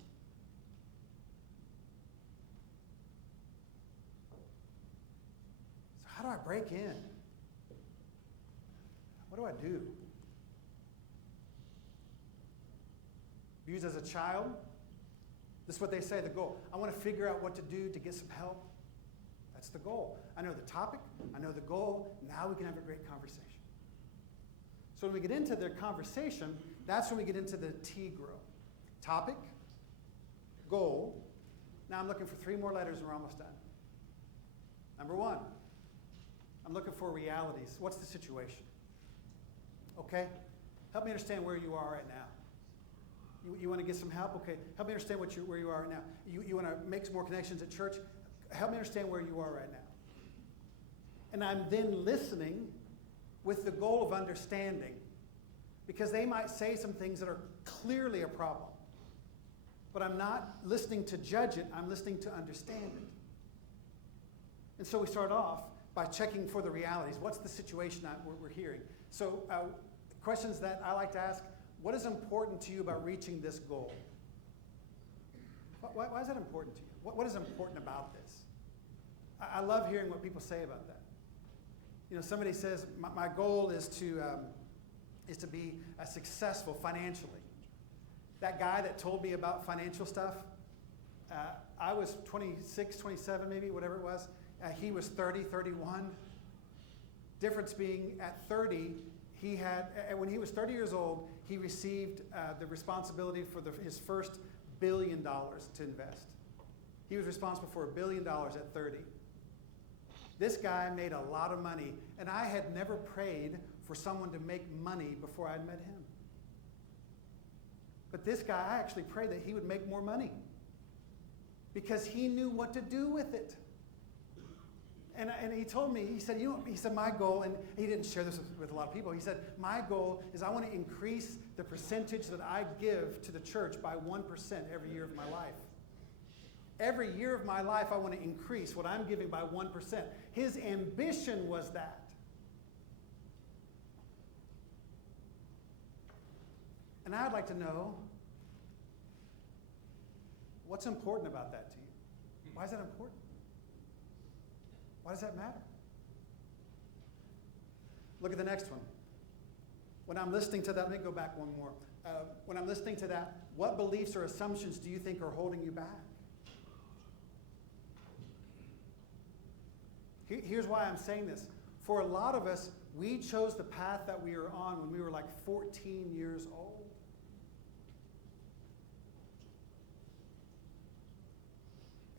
So how do I break in? What do I do? Used as a child, this is what they say, the goal. I want to figure out what to do to get some help. That's the goal. I know the topic, I know the goal, now we can have a great conversation. So when we get into the conversation, that's when we get into the T grow. Topic, goal. Now I'm looking for 3 more letters and we're almost done. Number 1, I'm looking for realities. What's the situation? Okay? Help me understand where you are right now. You want to get some help? Okay. Help me understand where you are right now. You want to make some more connections at church? Help me understand where you are right now. And I'm then listening with the goal of understanding, because they might say some things that are clearly a problem. But I'm not listening to judge it, I'm listening to understand it. And so we start off by checking for the realities. What's the situation that we're hearing? So questions that I like to ask, what is important to you about reaching this goal? Why is that important to you? What is important about this? I love hearing what people say about that. You know, somebody says, my goal is to be successful financially. That guy that told me about financial stuff, I was 26, 27 maybe, whatever it was. He was 30, 31. Difference being at 30, when he was 30 years old, he received the responsibility for his first $1 billion to invest. He was responsible for $1 billion at 30. This guy made a lot of money, and I had never prayed for someone to make money before I'd met him. But this guy, I actually prayed that he would make more money because he knew what to do with it. And he told me, he said, my goal, and he didn't share this with a lot of people, he said, my goal is I want to increase the percentage that I give to the church by 1% every year of my life. Every year of my life, I want to increase what I'm giving by 1%. His ambition was that. And I'd like to know, what's important about that to you? Why is that important? Why does that matter? Look at the next one. When I'm listening to that, let me go back one more. When I'm listening to that, what beliefs or assumptions do you think are holding you back? Here's why I'm saying this. For a lot of us, we chose the path that we are on when we were like 14 years old.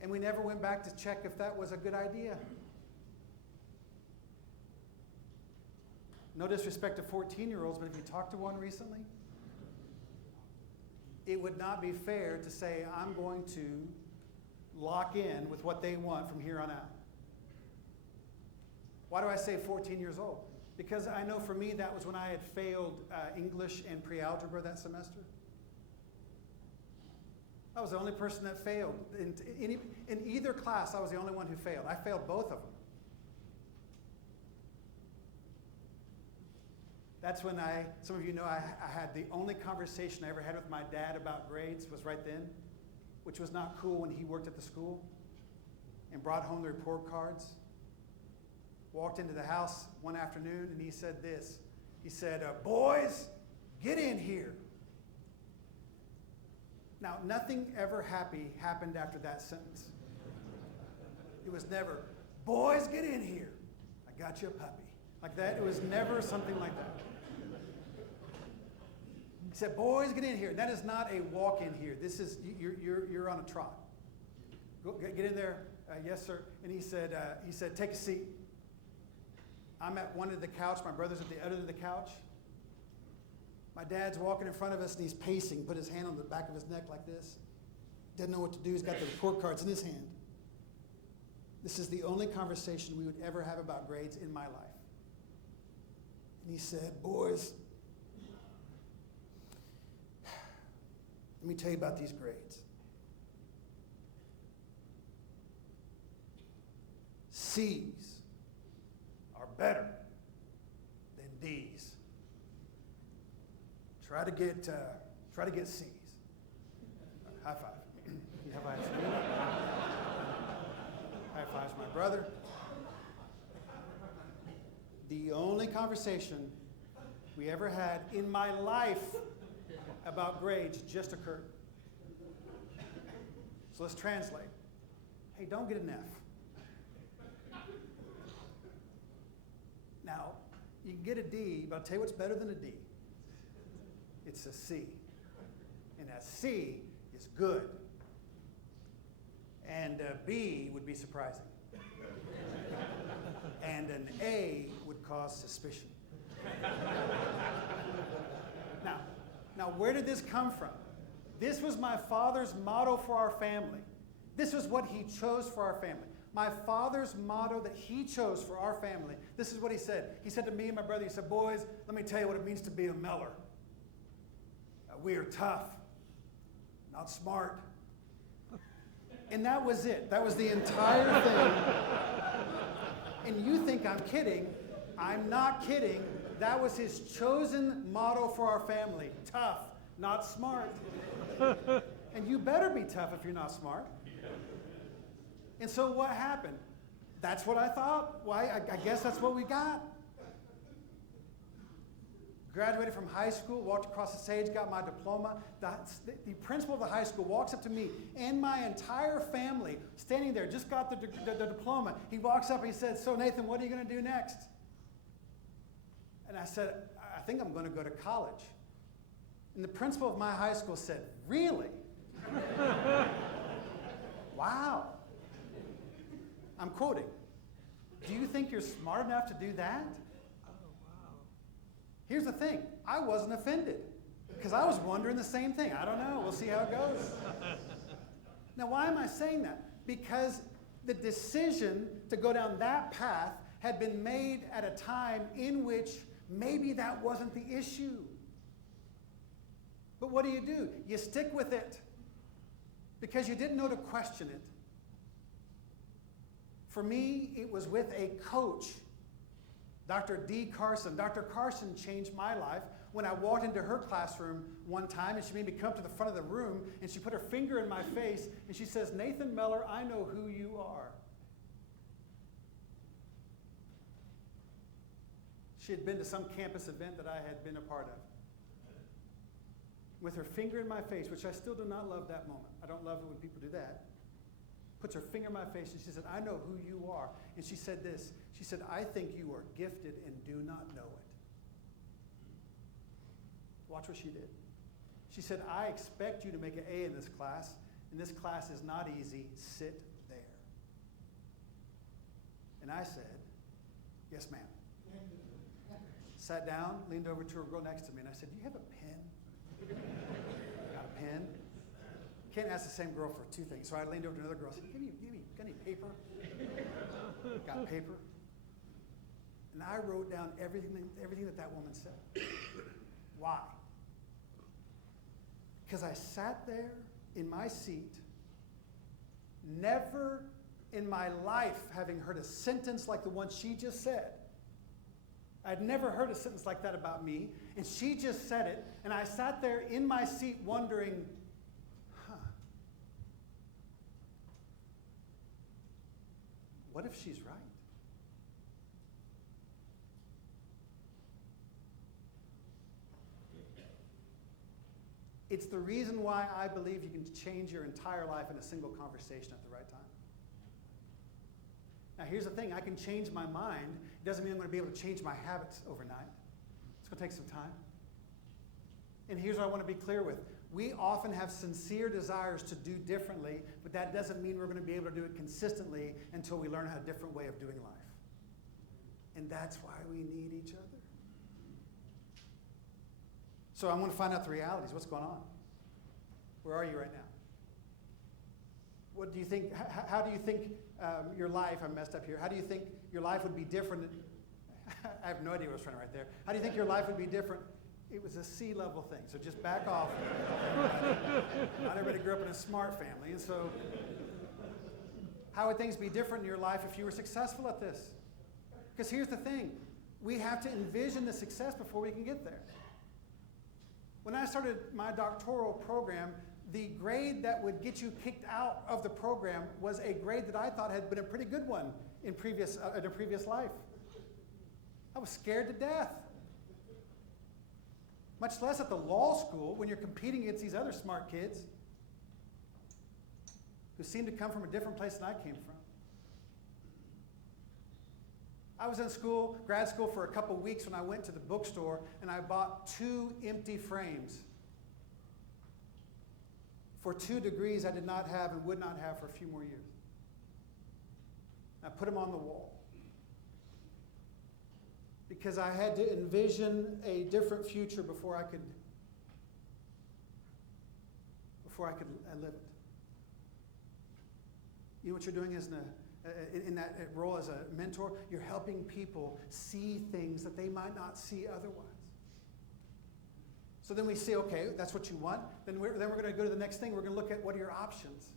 And we never went back to check if that was a good idea. No disrespect to 14-year-olds, but if you talked to one recently, it would not be fair to say, I'm going to lock in with what they want from here on out. Why do I say 14 years old? Because I know for me that was when I had failed English and pre-algebra that semester. I was the only person that failed. In either class, I was the only one who failed. I failed both of them. That's when some of you know, I had the only conversation I ever had with my dad about grades was right then, which was not cool when he worked at the school and brought home the report cards. Walked into the house one afternoon and he said this. He said, boys, get in here. Now, nothing ever happy happened after that sentence. It was never, boys, get in here. I got you a puppy. Like that. It was never something like that. He said, boys, get in here. That is not a walk in here. This is, you're on a trot. Go, get in there. Yes, sir. And he said, take a seat. I'm at one end of the couch. My brother's at the other end of the couch. My dad's walking in front of us and he's pacing, put his hand on the back of his neck like this. Doesn't know what to do. He's got the report cards in his hand. This is the only conversation we would ever have about grades in my life. And he said, boys, let me tell you about these grades. C's are better than D's. Try to get C's. High five. You high five. High fives, my brother. The only conversation we ever had in my life about grades just occurred. So let's translate. Hey, don't get an F. Now, you can get a D, but I'll tell you what's better than a D. It's a C. And a C is good. And a B would be surprising. And an A would cause suspicion. Now, where did this come from? This was my father's motto for our family. This was what he chose for our family. My father's motto that he chose for our family, this is what he said. He said to me and my brother, he said, boys, let me tell you what it means to be a Meller. We are tough, not smart. And that was it. That was the entire thing. And you think I'm kidding. I'm not kidding. That was his chosen motto for our family. Tough, not smart. And you better be tough if you're not smart. And so what happened? That's what I thought. Why? I guess that's what we got. Graduated from high school, walked across the stage, got my diploma. The principal of the high school walks up to me and my entire family, standing there, just got the diploma. He walks up and he said, so Nathan, what are you going to do next? And I said, I think I'm going to go to college. And the principal of my high school said, really? Wow. I'm quoting. Do you think you're smart enough to do that? Here's the thing, I wasn't offended because I was wondering the same thing. I don't know, we'll see how it goes. Now, why am I saying that? Because the decision to go down that path had been made at a time in which maybe that wasn't the issue. But what do? You stick with it because you didn't know to question it. For me, it was with a coach, Dr. D. Carson. Dr. Carson changed my life when I walked into her classroom one time and she made me come to the front of the room and she put her finger in my face and she says, Nathan Meller, I know who you are. She had been to some campus event that I had been a part of. With her finger in my face, which I still do not love that moment. I don't love it when people do that. Puts her finger in my face and she said, I know who you are. And she said this. She said, I think you are gifted and do not know it. Watch what she did. She said, I expect you to make an A in this class, and this class is not easy. Sit there. And I said, yes, ma'am. Sat down, leaned over to a girl next to me, and I said, do you have a pen? Got a pen? Can't ask the same girl for two things. So I leaned over to another girl and said, got any paper? Got paper? And I wrote down everything that woman said. Why? Because I sat there in my seat, never in my life having heard a sentence like the one she just said, I'd never heard a sentence like that about me, and she just said it, and I sat there in my seat wondering, what if she's right? It's the reason why I believe you can change your entire life in a single conversation at the right time. Now, here's the thing. I can change my mind. It doesn't mean I'm going to be able to change my habits overnight. It's going to take some time. And here's what I want to be clear with. We often have sincere desires to do differently, but that doesn't mean we're going to be able to do it consistently until we learn a different way of doing life. And that's why we need each other. So I want to find out the realities. What's going on? Where are you right now? What do you think? How do you think your life? I'm messed up here. How do you think your life would be different? I have no idea what I was trying to write there. How do you think your life would be different? It was a C-level thing, so just back off. Not everybody grew up in a smart family, and so how would things be different in your life if you were successful at this? Because here's the thing. We have to envision the success before we can get there. When I started my doctoral program, the grade that would get you kicked out of the program was a grade that I thought had been a pretty good one in a previous life. I was scared to death. Much less at the law school when you're competing against these other smart kids who seem to come from a different place than I came from. I was in school, grad school, for a couple weeks when I went to the bookstore and I bought 2 empty frames for 2 degrees I did not have and would not have for a few more years. I put them on the wall because I had to envision a different future before I could live it. You know what you're doing in that role as a mentor? You're helping people see things that they might not see otherwise. So then we say, okay, that's what you want. Then we're going to go to the next thing. We're going to look at what are your options.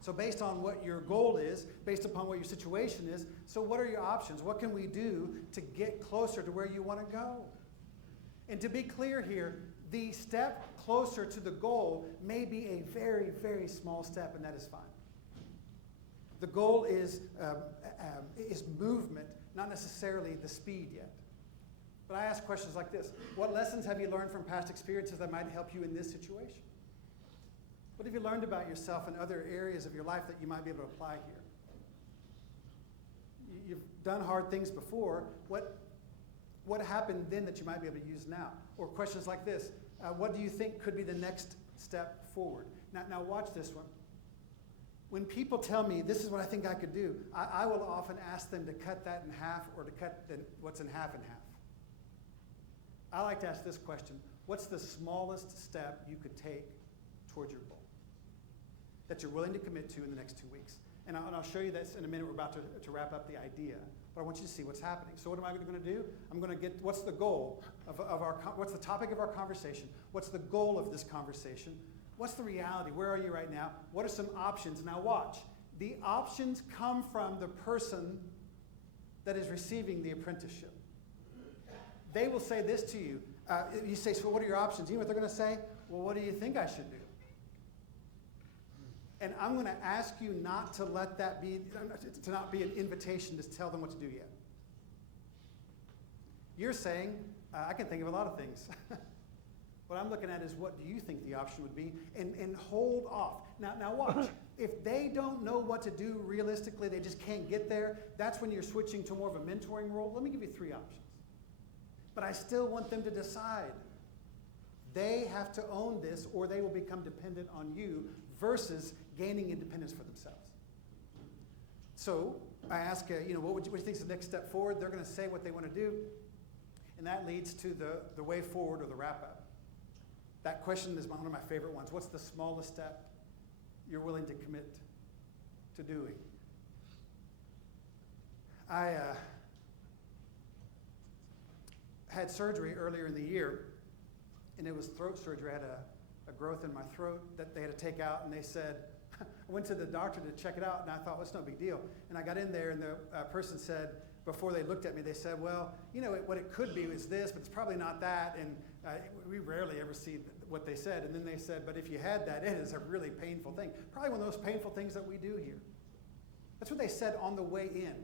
So based on what your goal is, based upon what your situation is, so what are your options? What can we do to get closer to where you want to go? And to be clear here, the step closer to the goal may be a very, very small step, and that is fine. The goal is movement, not necessarily the speed yet. But I ask questions like this. What lessons have you learned from past experiences that might help you in this situation? What have you learned about yourself in other areas of your life that you might be able to apply here? You've done hard things before. What happened then that you might be able to use now? Or questions like this. What do you think could be the next step forward? Now watch this one. When people tell me, this is what I think I could do, I will often ask them to cut that in half or to cut what's in half. I like to ask this question. What's the smallest step you could take towards your goal that you're willing to commit to in the next 2 weeks? And I'll show you this in a minute. We're about to wrap up the idea. But I want you to see what's happening. So what am I going to do? I'm going to get what's the goal of what's the topic of our conversation? What's the goal of this conversation? What's the reality? Where are you right now? What are some options? Now watch. The options come from the person that is receiving the apprenticeship. They will say this to you. You say, so what are your options? You know what they're going to say? Well, what do you think I should do? And I'm going to ask you not to let that be, to not be an invitation to tell them what to do yet. You're saying, I can think of a lot of things. What I'm looking at is what do you think the option would be, and hold off. Now watch. If they don't know what to do realistically, they just can't get there, that's when you're switching to more of a mentoring role. Let me give you 3 options. But I still want them to decide. They have to own this or they will become dependent on you versus gaining independence for themselves. So I ask, what do you think is the next step forward? They're going to say what they want to do. And that leads to the way forward or the wrap-up. That question is one of my favorite ones. What's the smallest step you're willing to commit to doing? I had surgery earlier in the year, and it was throat surgery. I had a growth in my throat that they had to take out, and they said, I went to the doctor to check it out, and I thought, well, it's no big deal. And I got in there, and the person said, before they looked at me, they said, well, what it could be is this, but it's probably not that. And we rarely ever see what they said. And then they said, but if you had that, it is a really painful thing. Probably one of those painful things that we do here. That's what they said on the way in.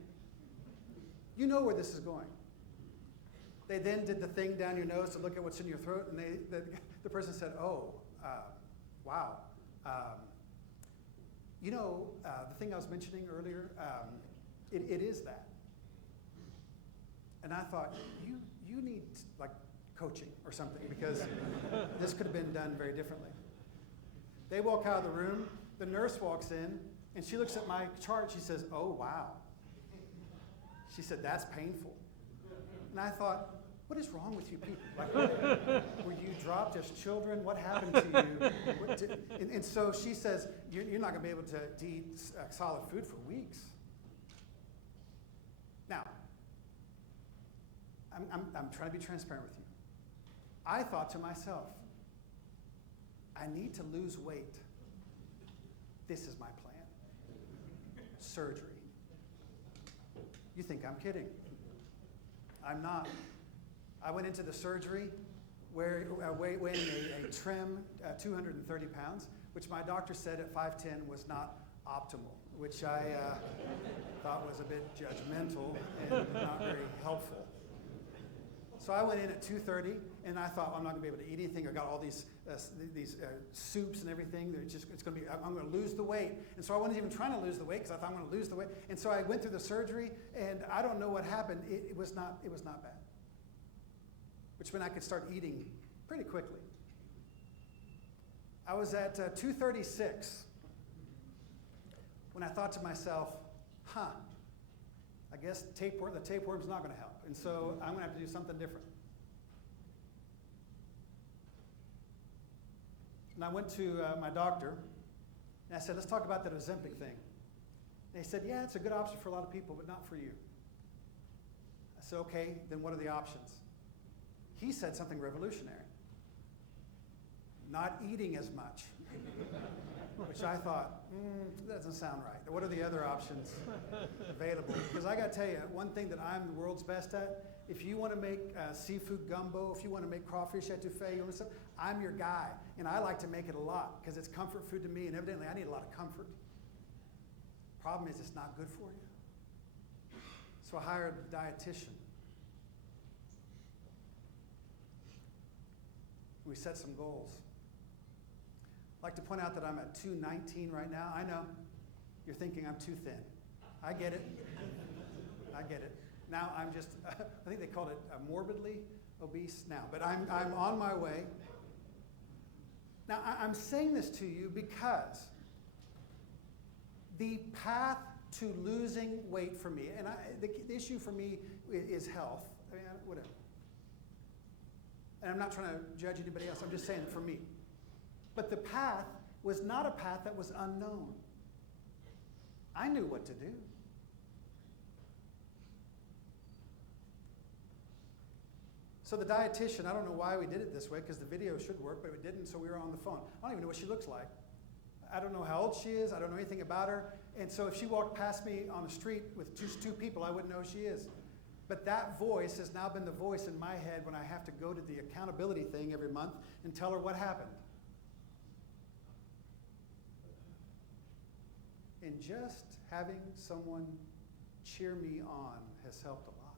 You know where this is going. They then did the thing down your nose to look at what's in your throat, and the person said, oh, wow. The thing I was mentioning earlier, it is that. And I thought, you need like coaching or something, because this could have been done very differently. They walk out of the room, the nurse walks in, and she looks at my chart, she says, oh, wow. She said, that's painful. And I thought, what is wrong with you people? Like, were you dropped as children? What happened to you? And so she says, you're not going to be able to eat solid food for weeks. Now, I'm trying to be transparent with you. I thought to myself, I need to lose weight. This is my plan. Surgery. You think I'm kidding. I'm not. I went into the surgery weighing a trim 230 pounds, which my doctor said at 5'10" was not optimal, which I thought was a bit judgmental and not very helpful. So I went in at 230, and I thought, I'm not going to be able to eat anything. I got all these soups and everything. I'm going to lose the weight. And so I wasn't even trying to lose the weight because I thought I'm going to lose the weight. And so I went through the surgery, and I don't know what happened. It was not bad, which meant I could start eating pretty quickly. I was at 236 when I thought to myself, I guess the tapeworm's not going to help. And so I'm going to have to do something different. And I went to my doctor, and I said, let's talk about that Ozempic thing. And they said, yeah, it's a good option for a lot of people, but not for you. I said, okay, then what are the options? He said something revolutionary. Not eating as much. Which I thought, that doesn't sound right. What are the other options available? Because I got to tell you, one thing that I'm the world's best at, if you want to make seafood gumbo, if you want to make crawfish etouffee, I'm your guy. And I like to make it a lot because it's comfort food to me, and evidently I need a lot of comfort. Problem is, it's not good for you. So I hired a dietitian. We set some goals. I'd like to point out that I'm at 219 right now. I know you're thinking I'm too thin. I get it. I get it. Now I'm just, I think they called it morbidly obese now, but I'm on my way. Now I'm saying this to you because the path to losing weight for me, and the issue for me is health. I mean, whatever. And I'm not trying to judge anybody else. I'm just saying for me. But the path was not a path that was unknown. I knew what to do. So the dietitian, I don't know why we did it this way, because the video should work, but it didn't, so we were on the phone. I don't even know what she looks like. I don't know how old she is. I don't know anything about her. And so if she walked past me on the street with just two people, I wouldn't know who she is. But that voice has now been the voice in my head when I have to go to the accountability thing every month and tell her what happened. And just having someone cheer me on has helped a lot.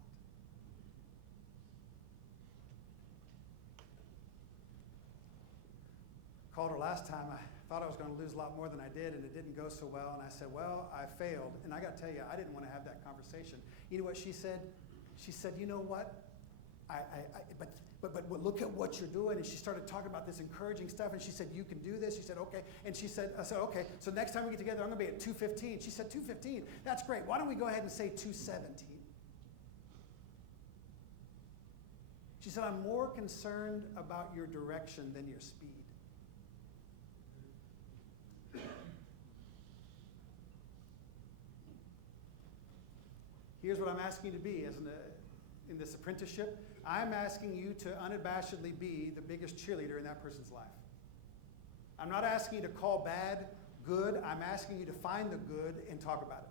Called her last time. I thought I was going to lose a lot more than I did, and it didn't go so well. And I said, well, I failed. And I got to tell you, I didn't want to have that conversation. You know what she said? She said, you know what? But look at what you're doing. And she started talking about this encouraging stuff. And she said, you can do this. She said, okay. And I said, okay. So next time we get together, I'm going to be at 215. She said, 215? That's great. Why don't we go ahead and say 217? She said, I'm more concerned about your direction than your speed. Here's what I'm asking you to be in this apprenticeship. I'm asking you to unabashedly be the biggest cheerleader in that person's life. I'm not asking you to call bad good. I'm asking you to find the good and talk about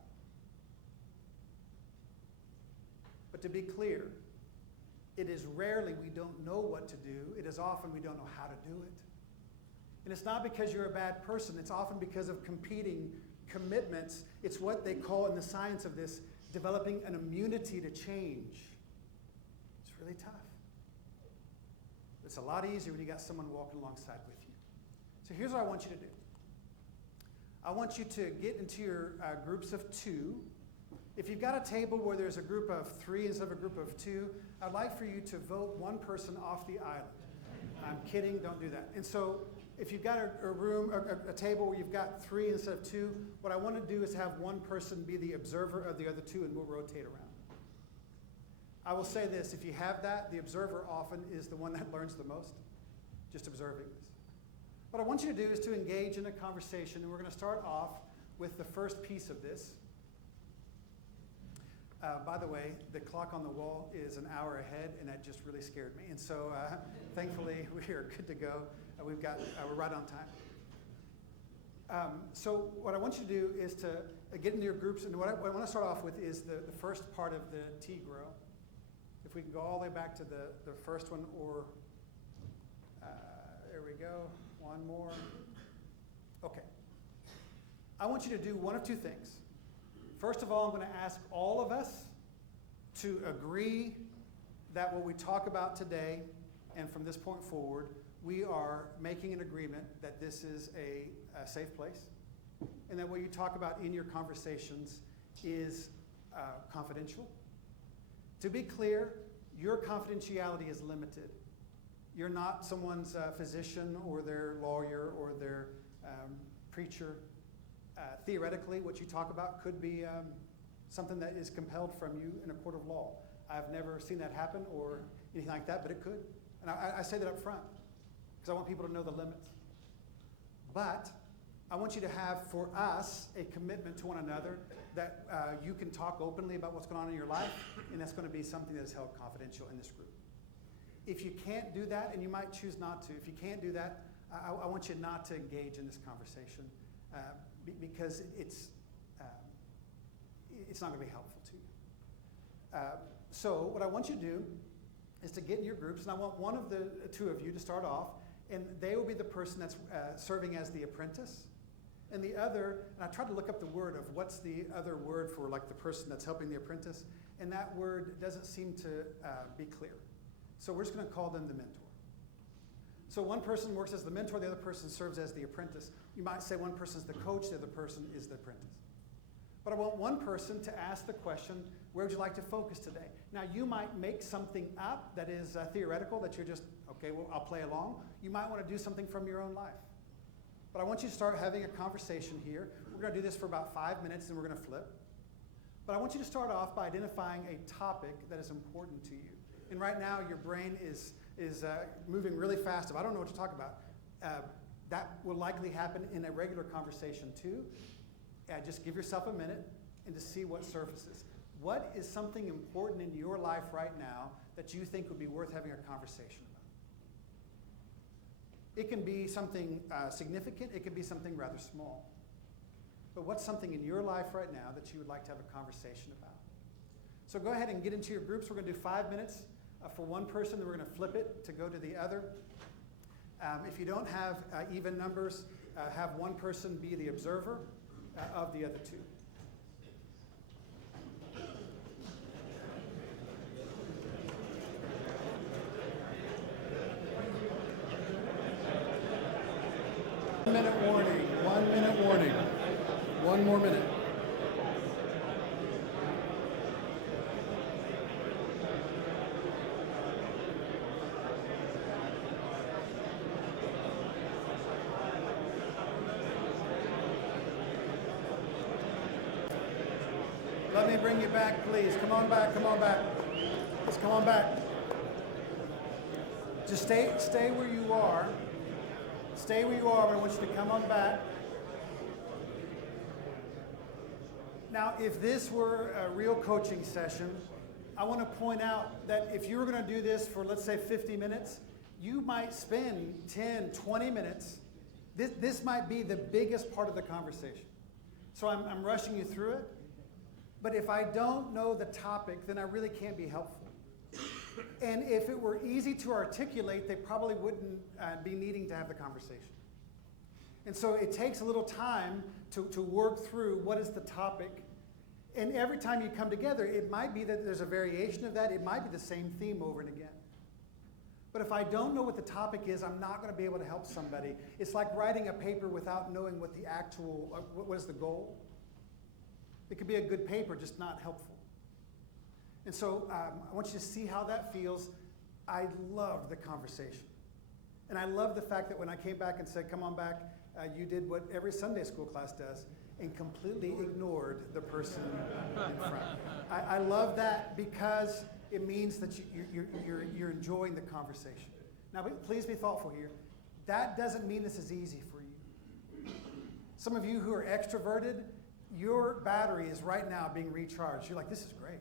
But to be clear, it is rarely we don't know what to do. It is often we don't know how to do it. And it's not because you're a bad person. It's often because of competing commitments. It's what they call in the science of this, developing an immunity to change. It's really tough. It's a lot easier when you got someone walking alongside with you. So here's what I want you to do. I want you to get into your groups of 2. If you've got a table where there's a group of 3 instead of a group of 2, I'd like for you to vote one person off the island. I'm kidding, don't do that. And so if you've got a room, a table where you've got 3 instead of 2, what I want to do is have one person be the observer of the other 2, and we'll rotate around. I will say this, if you have that, the observer often is the one that learns the most, just observing this. What I want you to do is to engage in a conversation, and we're going to start off with the first piece of this. By the way, the clock on the wall is an hour ahead, and that just really scared me. And so, thankfully, we are good to go. We're right on time. So, what I want you to do is to get into your groups, and what I want to start off with is the first part of the T grow. If we can go all the way back to the first one, or there we go. One more. Okay. I want you to do one of 2 things. First of all, I'm going to ask all of us to agree that what we talk about today, and from this point forward, we are making an agreement that this is a safe place, and that what you talk about in your conversations is confidential. To be clear, your confidentiality is limited. You're not someone's physician or their lawyer or their preacher. Theoretically, what you talk about could be something that is compelled from you in a court of law. I've never seen that happen or anything like that, but it could. And I say that up front because I want people to know the limits. But I want you to have, for us, a commitment to one another that you can talk openly about what's going on in your life, and that's going to be something that is held confidential in this group. If you can't do that, and you might choose not to, if you can't do that, I want you not to engage in this conversation because it's not going to be helpful to you. So what I want you to do is to get in your groups, and I want one of the 2 of you to start off, and they will be the person that's serving as the apprentice. And the other, and I tried to look up the word of what's the other word for like the person that's helping the apprentice, and that word doesn't seem to be clear. So we're just going to call them the mentor. So one person works as the mentor, the other person serves as the apprentice. You might say one person's the coach, the other person is the apprentice. But I want one person to ask the question, where would you like to focus today? Now, you might make something up that is theoretical, that you're just, okay, well, I'll play along. You might want to do something from your own life. But I want you to start having a conversation here. We're going to do this for about 5 minutes, and we're going to flip. But I want you to start off by identifying a topic that is important to you. And right now, your brain is moving really fast. If I don't know what to talk about, that will likely happen in a regular conversation too. Just give yourself a minute and to see what surfaces. What is something important in your life right now that you think would be worth having a conversation about? It can be something significant. It can be something rather small. But what's something in your life right now that you would like to have a conversation about? So go ahead and get into your groups. We're going to do 5 minutes for one person, then we're going to flip it to go to the other. If you don't have even numbers, have one person be the observer of the other 2. One-minute warning, 1 minute warning. 1 more minute. Let me bring you back, please. Come on back, come on back. Just come on back. Just stay where you are. Stay where you are, but I want you to come on back. Now, if this were a real coaching session, I want to point out that if you were going to do this for, let's say, 50 minutes, you might spend 10, 20 minutes. This might be the biggest part of the conversation. So I'm rushing you through it. But if I don't know the topic, then I really can't be helpful. And if it were easy to articulate, they probably wouldn't be needing to have the conversation. And so it takes a little time to work through what is the topic. And every time you come together, it might be that there's a variation of that. It might be the same theme over and again. But if I don't know what the topic is, I'm not going to be able to help somebody. It's like writing a paper without knowing what the actual, what is the goal. It could be a good paper, just not helpful. And so I want you to see how that feels. I loved the conversation. And I love the fact that when I came back and said, come on back, you did what every Sunday school class does and completely ignored the person in front. I love that because it means that you're enjoying the conversation. Now, please be thoughtful here. That doesn't mean this is easy for you. Some of you who are extroverted, your battery is right now being recharged. You're like, this is great.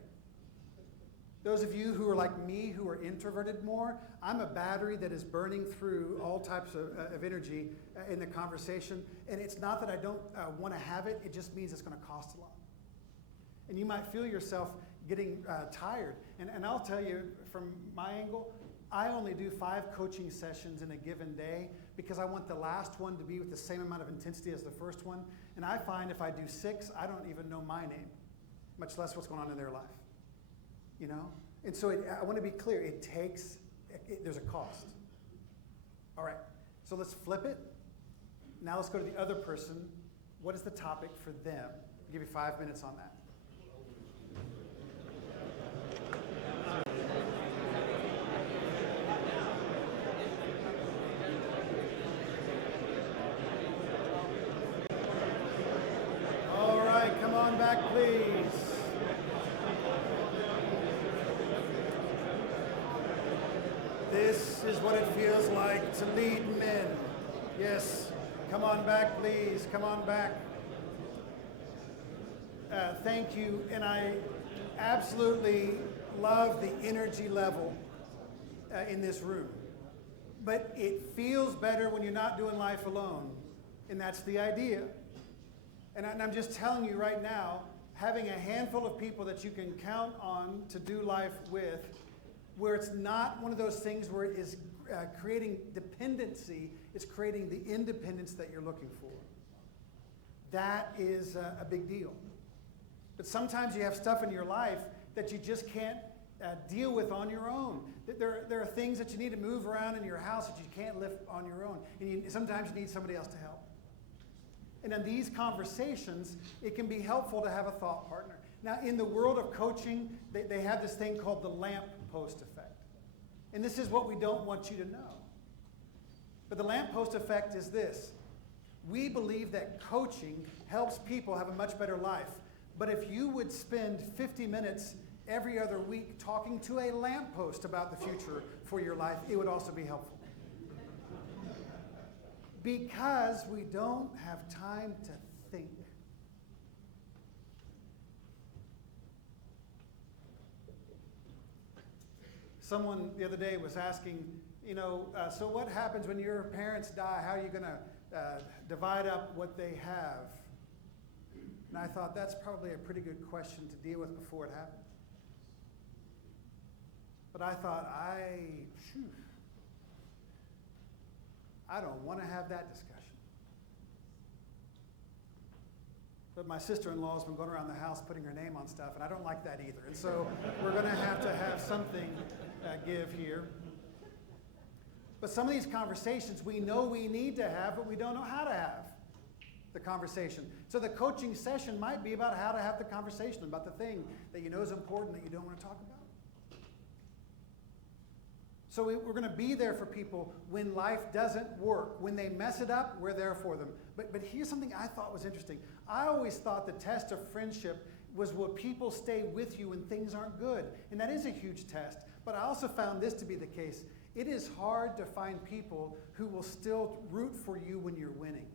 Those of you who are like me, who are introverted more, I'm a battery that is burning through all types of energy in the conversation. And it's not that I don't want to have it, it just means it's going to cost a lot. And you might feel yourself getting tired. And I'll tell you, from my angle, I only do 5 coaching sessions in a given day because I want the last one to be with the same amount of intensity as the first one. And I find if I do 6, I don't even know my name, much less what's going on in their life. You know? And so I want to be clear, there's a cost. All right, so let's flip it. Now let's go to the other person. What is the topic for them? I'll give you 5 minutes on that. All right, come on back, please. This is what it feels like to lead men. Yes, come on back, please. Come on back. Thank you. And I absolutely love the energy level in this room. But it feels better when you're not doing life alone. And that's the idea. And I'm just telling you right now, having a handful of people that you can count on to do life with, where it's not one of those things where it is creating dependency, it's creating the independence that you're looking for. That is a big deal. But sometimes you have stuff in your life that you just can't deal with on your own. There are things that you need to move around in your house that you can't lift on your own. And sometimes you need somebody else to help. And in these conversations, it can be helpful to have a thought partner. Now, in the world of coaching, they have this thing called the lamppost effect. And this is what we don't want you to know. But the lamppost effect is this. We believe that coaching helps people have a much better life. But if you would spend 50 minutes every other week talking to a lamppost about the future for your life, it would also be helpful. Because we don't have time to think. Someone the other day was asking, so what happens when your parents die? How are you going to divide up what they have? And I thought that's probably a pretty good question to deal with before it happens. But I thought, I don't want to have that discussion. But my sister-in-law has been going around the house putting her name on stuff, and I don't like that either. And so we're going to have something give here. But some of these conversations we know we need to have, but we don't know how to have the conversation. So the coaching session might be about how to have the conversation about the thing that you know is important that you don't want to talk about. So we're going to be there for people when life doesn't work. When they mess it up, we're there for them. But here's something I thought was interesting. I always thought the test of friendship was will people stay with you when things aren't good? And that is a huge test. But I also found this to be the case. It is hard to find people who will still root for you when you're winning.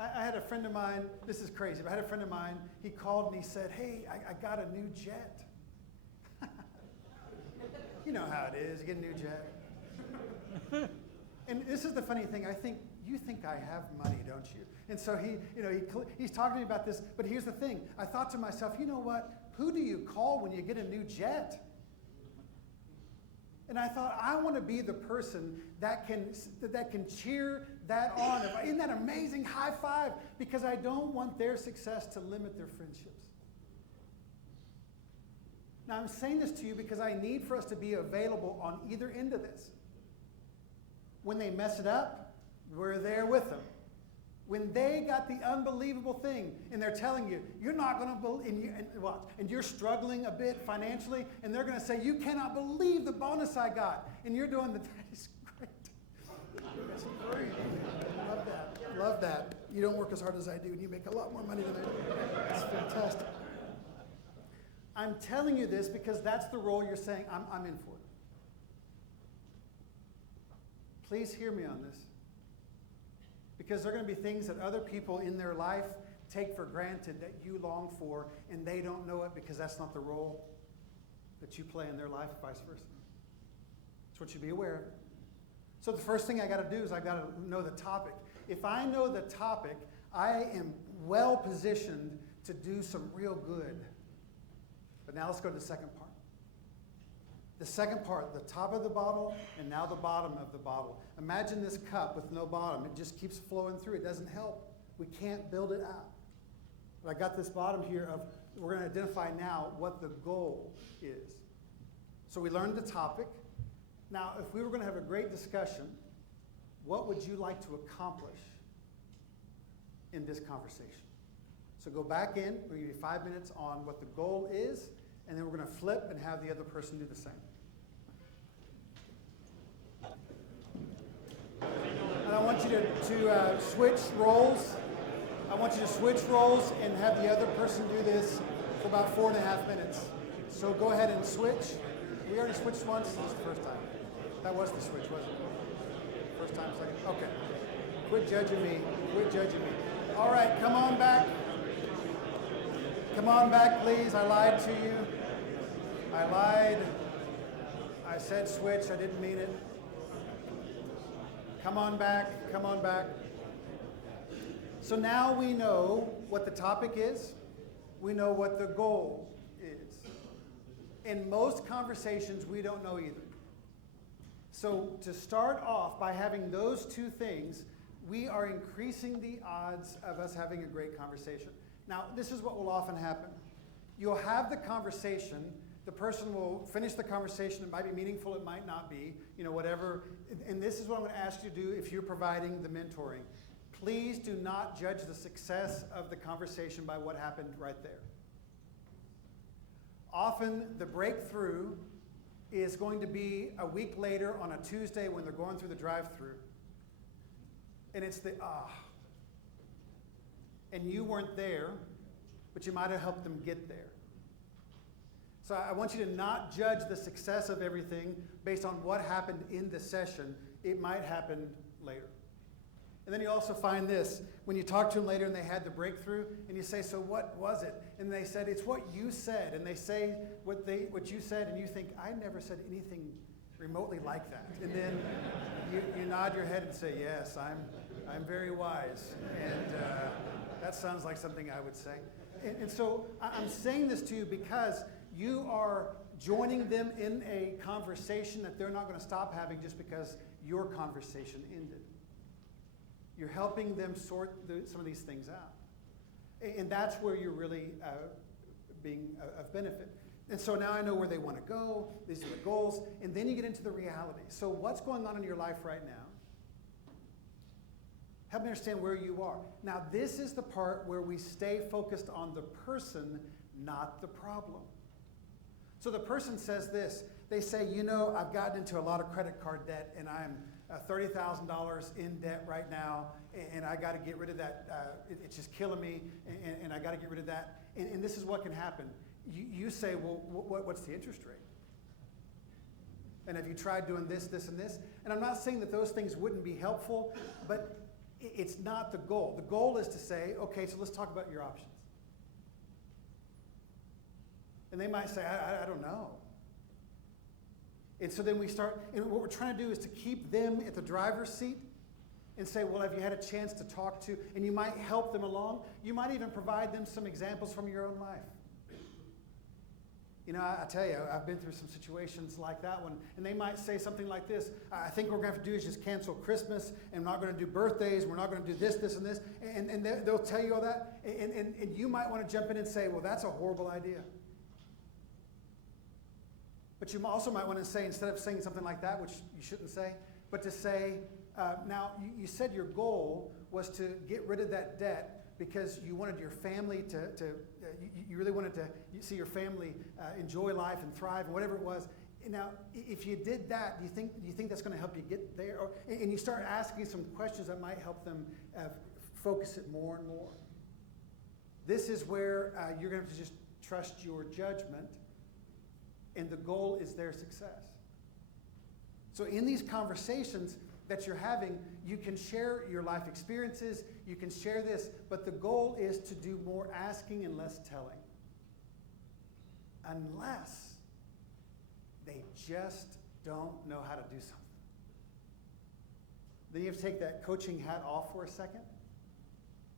I had a friend of mine, this is crazy, but I had a friend of mine, he called and he said, hey, I got a new jet. You know how it is, you get a new jet. And this is the funny thing, I think you think I have money, don't you? And so he's talking to me about this, but here's the thing. I thought to myself, you know what? Who do you call when you get a new jet? And I thought, I want to be the person that can cheer that on. Isn't that amazing? High five. Because I don't want their success to limit their friendships. Now, I'm saying this to you because I need for us to be available on either end of this. When they mess it up, we're there with them. When they got the unbelievable thing and they're telling you, you're not going to believe, and you're struggling a bit financially, and they're going to say, you cannot believe the bonus I got. And you're doing that is great. That's great. I love that. I love that. You don't work as hard as I do, and you make a lot more money than I do. That's fantastic. I'm telling you this because that's the role you're saying, I'm in for it. Please hear me on this. Because there are going to be things that other people in their life take for granted that you long for, and they don't know it because that's not the role that you play in their life, vice versa. That's what you be aware of. So the first thing I got to do is I got to know the topic. If I know the topic, I am well positioned to do some real good. But now let's go to the second part. The second part, the top of the bottle and now the bottom of the bottle. Imagine this cup with no bottom. It just keeps flowing through. It doesn't help. We can't build it out. But I got this bottom here of, we're going to identify now what the goal is. So we learned the topic. Now, if we were going to have a great discussion, what would you like to accomplish in this conversation? So go back in. We're going to give you 5 minutes on what the goal is, and then we're going to flip and have the other person do the same. And I want you to switch roles. I want you to switch roles and have the other person do this for about 4.5 minutes. So go ahead and switch. We already switched once. This is the first time. That was the switch, wasn't it? First time, second. Okay. Quit judging me. Quit judging me. All right, come on back. Come on back, please. I lied to you. I lied. I said switch. I didn't mean it. Come on back. Come on back. So now we know what the topic is. We know what the goal is. In most conversations, we don't know either. So to start off by having those two things, we are increasing the odds of us having a great conversation. Now, this is what will often happen. You'll have the conversation. The person will finish the conversation. It might be meaningful. It might not be. Whatever. And this is what I'm going to ask you to do if you're providing the mentoring. Please do not judge the success of the conversation by what happened right there. Often the breakthrough is going to be a week later on a Tuesday when they're going through the drive-thru. And it's the and you weren't there, but you might have helped them get there. So I want you to not judge the success of everything based on what happened in the session. It might happen later. And then you also find this. When you talk to them later and they had the breakthrough, and you say, so what was it? And they said, it's what you said. And they say what you said, and you think, I never said anything remotely like that. And then you nod your head and say, yes, I'm very wise. And that sounds like something I would say. And so I'm saying this to you because you are joining them in a conversation that they're not going to stop having just because your conversation ended. You're helping them sort some of these things out. And that's where you're really being of benefit. And so now I know where they want to go. These are the goals. And then you get into the reality. So what's going on in your life right now? Help me understand where you are. Now, this is the part where we stay focused on the person, not the problem. So the person says this. They say, I've gotten into a lot of credit card debt, and I'm $30,000 in debt right now, and I got to get rid of that. It's just killing me, and I got to get rid of that. And this is what can happen. You say, well, what's the interest rate? And have you tried doing this, this, and this? And I'm not saying that those things wouldn't be helpful, but it's not the goal. The goal is to say, okay, so let's talk about your options. And they might say, I don't know. And so then we start, and what we're trying to do is to keep them at the driver's seat and say, well, have you had a chance to talk to, and you might help them along. You might even provide them some examples from your own life. You know, I tell you, I've been through some situations like that one, and they might say something like this: I think what we're going to have to do is just cancel Christmas, and we're not going to do birthdays, and we're not going to do this, this, and this, and they'll tell you all that, and you might want to jump in and say, well, that's a horrible idea. But you also might want to say, instead of saying something like that, which you shouldn't say, but to say, now, you said your goal was to get rid of that debt because you wanted your family you really wanted to see your family enjoy life and thrive and whatever it was. Now, if you did that, do you think that's going to help you get there? And you start asking some questions that might help them focus it more and more. This is where you're going to have to just trust your judgment, and the goal is their success. So in these conversations that you're having, you can share your life experiences, you can share this, but the goal is to do more asking and less telling. Unless they just don't know how to do something. Then you have to take that coaching hat off for a second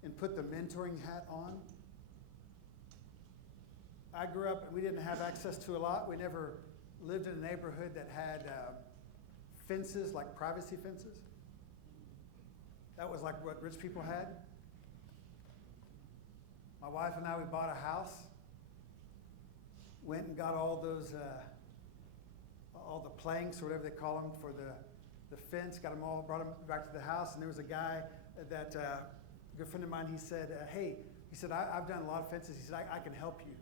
and put the mentoring hat on. I grew up, and we didn't have access to a lot. We never lived in a neighborhood that had fences, like privacy fences. That was like what rich people had. My wife and I, we bought a house, went and got all those, all the planks or whatever they call them for the fence, got them all, brought them back to the house, and there was a guy that, a good friend of mine, he said, hey, he said, I've done a lot of fences. He said, I can help you.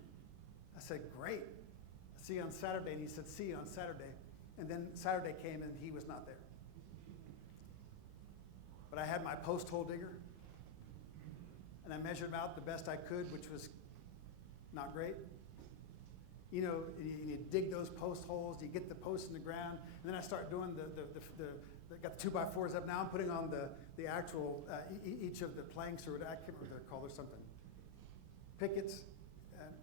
I said, great. I'll see you on Saturday. And he said, see you on Saturday. And then Saturday came and he was not there. But I had my post hole digger, and I measured them out the best I could, which was not great. You know, you dig those post holes, you get the posts in the ground, and then I start doing got the 2x4s up. Now I'm putting on the actual, each of the planks, or I can't remember what they're called, or something. Pickets.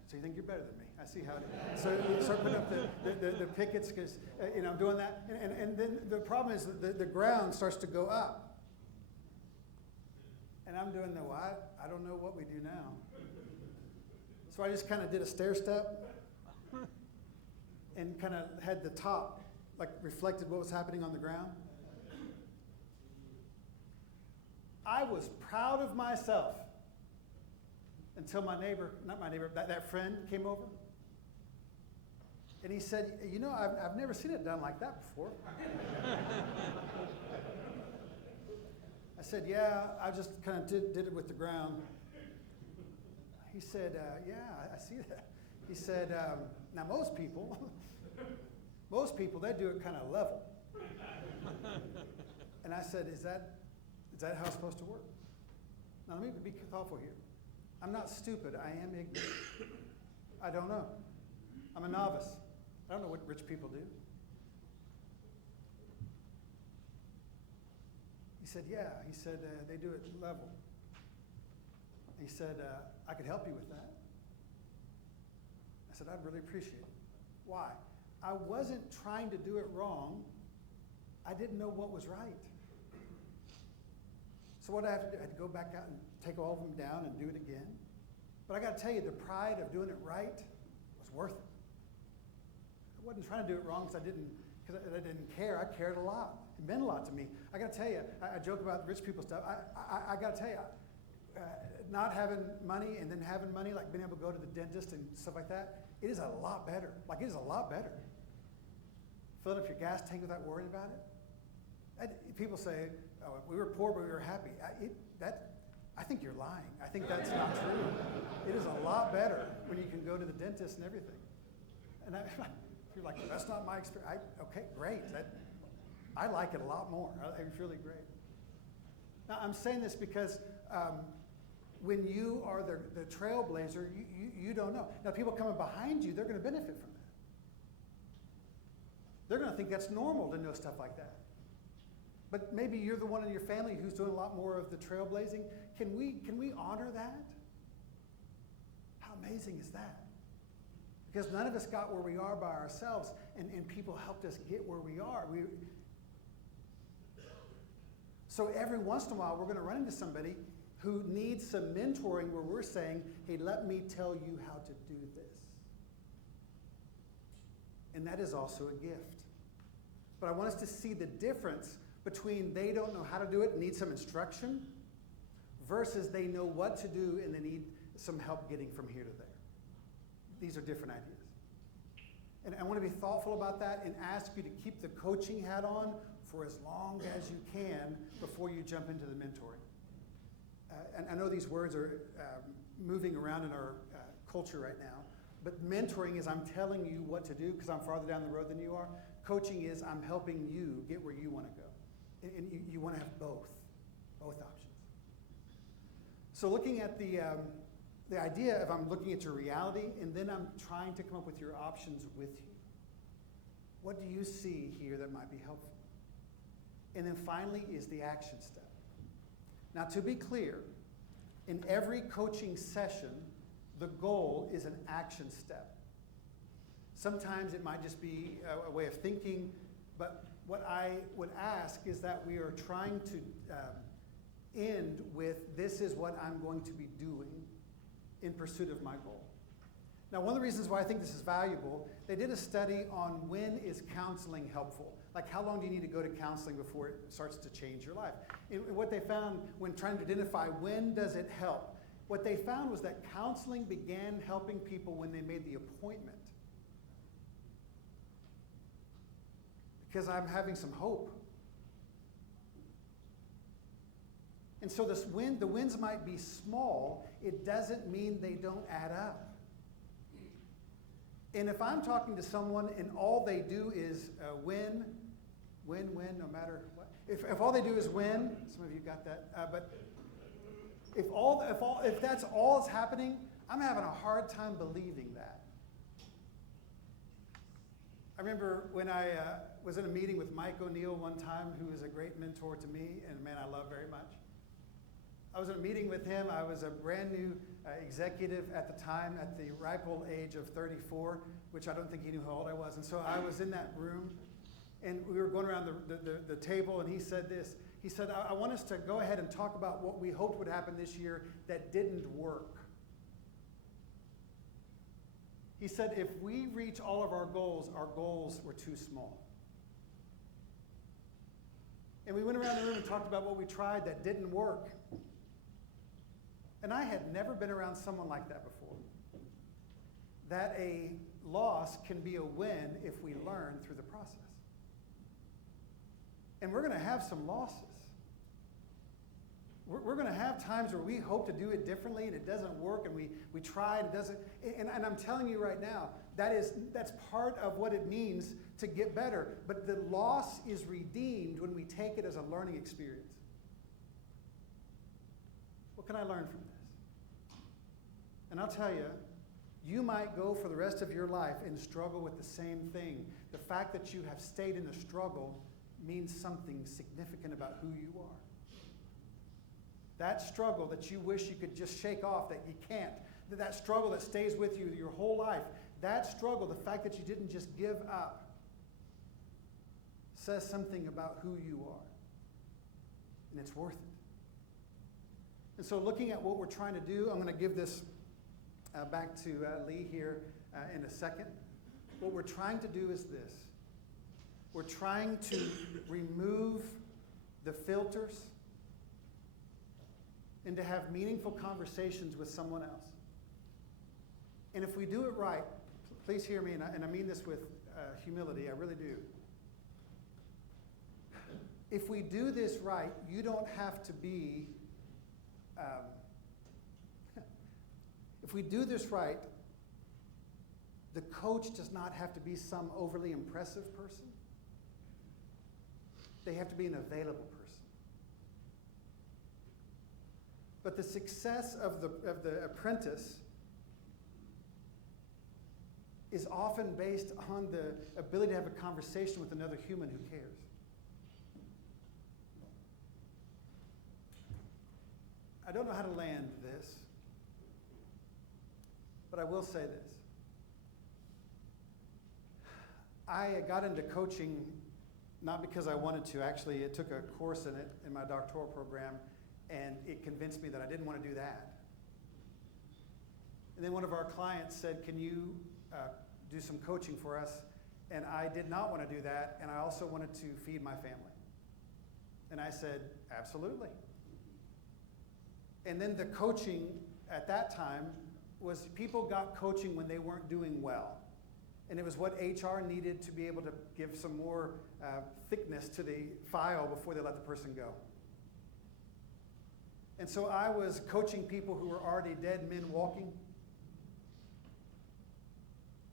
So you think you're better than me. I see how it is. So you start putting up the pickets, because I'm doing that. And then the problem is that the ground starts to go up. And I'm doing I don't know what we do now. So I just kind of did a stair step and kind of had the top, like, reflected what was happening on the ground. I was proud of myself until that friend came over. And he said, I've never seen it done like that before. I said, yeah, I just kind of did it with the ground. He said, yeah, I see that. He said, now most people, they do it kind of level. And I said, is that how it's supposed to work? Now let me be thoughtful here. I'm not stupid, I am ignorant. I don't know. I'm a novice. I don't know what rich people do. He said, yeah. He said, they do it level. He said, I could help you with that. I said, I'd really appreciate it. Why? I wasn't trying to do it wrong. I didn't know what was right. So what I have to do, I had to go back out and take all of them down and do it again. But I got to tell you, the pride of doing it right was worth it. I wasn't trying to do it wrong because I didn't care. I cared a lot. It meant a lot to me. I got to tell you, I joke about rich people stuff. I got to tell you, not having money and then having money, like being able to go to the dentist and stuff like that, it is a lot better. Like, it is a lot better. Filling up your gas tank without worrying about it. People say, oh, we were poor, but we were happy. I think you're lying. I think that's not true. It is a lot better when you can go to the dentist and everything. And you're like, well, that's not my experience. Okay, great. I like it a lot more. It's really great. Now, I'm saying this because when you are the trailblazer, you don't know. Now, people coming behind you, they're going to benefit from that. They're going to think that's normal to know stuff like that. But maybe you're the one in your family who's doing a lot more of the trailblazing. Can we honor that? How amazing is that? Because none of us got where we are by ourselves, and people helped us get where we are. So every once in a while, we're going to run into somebody who needs some mentoring where we're saying, hey, let me tell you how to do this. And that is also a gift. But I want us to see the difference between they don't know how to do it and need some instruction versus they know what to do and they need some help getting from here to there. These are different ideas. And I want to be thoughtful about that and ask you to keep the coaching hat on for as long as you can before you jump into the mentoring. And I know these words are moving around in our culture right now, but mentoring is I'm telling you what to do because I'm farther down the road than you are. Coaching is I'm helping you get where you want to go. And you want to have both options. So looking at the idea of I'm looking at your reality and then I'm trying to come up with your options with you. What do you see here that might be helpful? And then finally is the action step. Now, to be clear, in every coaching session, the goal is an action step. Sometimes it might just be a way of thinking, but what I would ask is that we are trying to end with this is what I'm going to be doing in pursuit of my goal. Now, one of the reasons why I think this is valuable, they did a study on when is counseling helpful. Like how long do you need to go to counseling before it starts to change your life? And what they found when trying to identify when does it help, what they found was that counseling began helping people when they made the appointment. Because I'm having some hope. And so the wins might be small, it doesn't mean they don't add up. And if I'm talking to someone and all they do is win, no matter what. If all they do is win, some of you got that, but if that's all that's happening, I'm having a hard time believing that. I remember when I was in a meeting with Mike O'Neill one time, who is a great mentor to me and a man I love very much. I was in a meeting with him. I was a brand new executive at the time, at the ripe old age of 34, which I don't think he knew how old I was. And so I was in that room, and we were going around the table, and he said this. He said, I want us to go ahead and talk about what we hoped would happen this year that didn't work. He said, if we reach all of our goals were too small. And we went around the room and talked about what we tried that didn't work. And I had never been around someone like that before. That a loss can be a win if we learn through the process. And we're going to have some losses. We're going to have times where we hope to do it differently and it doesn't work, and we try and it doesn't. And I'm telling you right now, that's part of what it means to get better. But the loss is redeemed when we take it as a learning experience. What can I learn from this? And I'll tell you, you might go for the rest of your life and struggle with the same thing. The fact that you have stayed in the struggle means something significant about who you are. That struggle that you wish you could just shake off, that you can't, that struggle that stays with you your whole life, that struggle, the fact that you didn't just give up, says something about who you are. And it's worth it. And so looking at what we're trying to do, I'm going to give this back to Lee here in a second. What we're trying to do is this. We're trying to remove the filters and to have meaningful conversations with someone else. And if we do it right, please hear me, and I mean this with humility, I really do. If we do this right, you don't have to be, if we do this right, the coach does not have to be some overly impressive person. They have to be an available person. But the success of the apprentice is often based on the ability to have a conversation with another human who cares. I don't know how to land this, but I will say this. I got into coaching not because I wanted to. Actually, it took a course in it in my doctoral program, and it convinced me that I didn't want to do that. And then one of our clients said, can you do some coaching for us? And I did not want to do that, and I also wanted to feed my family. And I said, absolutely. And then the coaching at that time was people got coaching when they weren't doing well. And it was what HR needed to be able to give some more thickness to the file before they let the person go. And so I was coaching people who were already dead men walking,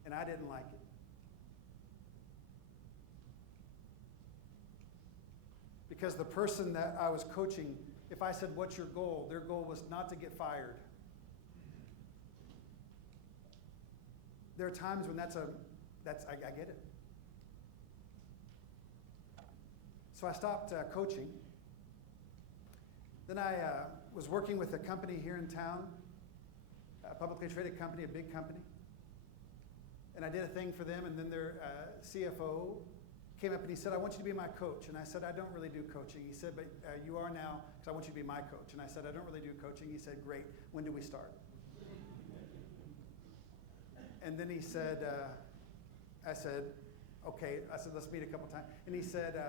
and I didn't like it. Because the person that I was coaching, if I said, what's your goal? Their goal was not to get fired. There are times when I get it. So I stopped coaching. Then I was working with a company here in town, a publicly traded company, a big company. And I did a thing for them, and then their CFO came up and he said, I want you to be my coach. And I said, I don't really do coaching. He said, but you are now, because I want you to be my coach. And I said, I don't really do coaching. He said, great. When do we start? And then he said, I said, okay. I said, let's meet a couple times. And he said,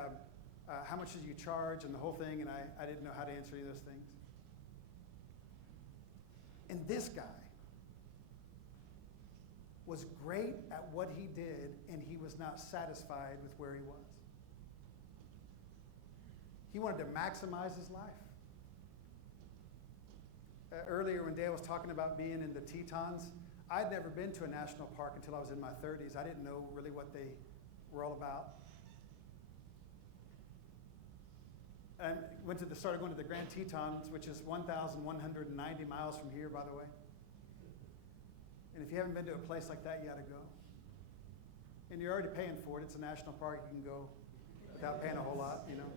how much did you charge and the whole thing? And I didn't know how to answer any of those things. And this guy was great at what he did, and he was not satisfied with where he was. He wanted to maximize his life. Earlier when Dale was talking about being in the Tetons, I'd never been to a national park until I was in my 30s. I didn't know really what they were all about. And started going to the Grand Tetons, which is 1,190 miles from here, by the way. And if you haven't been to a place like that, you ought to go. And you're already paying for it. It's a national park. You can go without paying a whole lot, you know.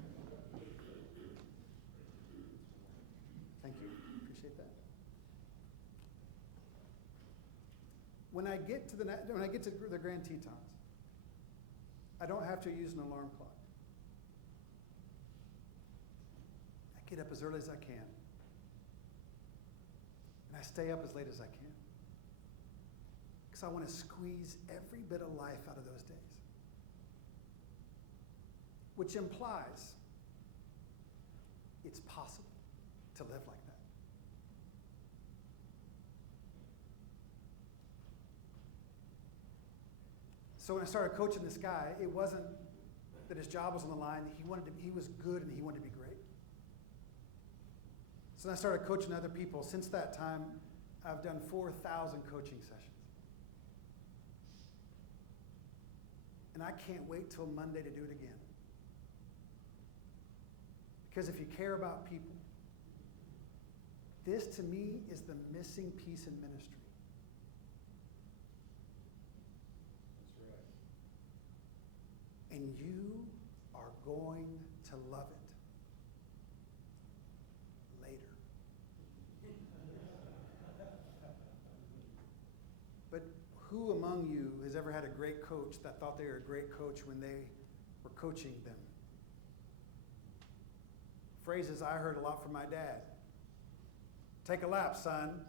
Thank you. Appreciate that. When I get to the Grand Tetons, I don't have to use an alarm clock. I get up as early as I can. And I stay up as late as I can. Because I want to squeeze every bit of life out of those days. Which implies it's possible to live like that. So when I started coaching this guy, it wasn't that his job was on the line. He was good and he wanted to be great. So then I started coaching other people. Since that time, I've done 4,000 coaching sessions. And I can't wait till Monday to do it again. Because if you care about people, this to me is the missing piece in ministry. That's right. And you are going to love it later. But who among you has ever had a great coach that thought they were a great coach when they were coaching them? Phrases I heard a lot from my dad. Take a lap, son.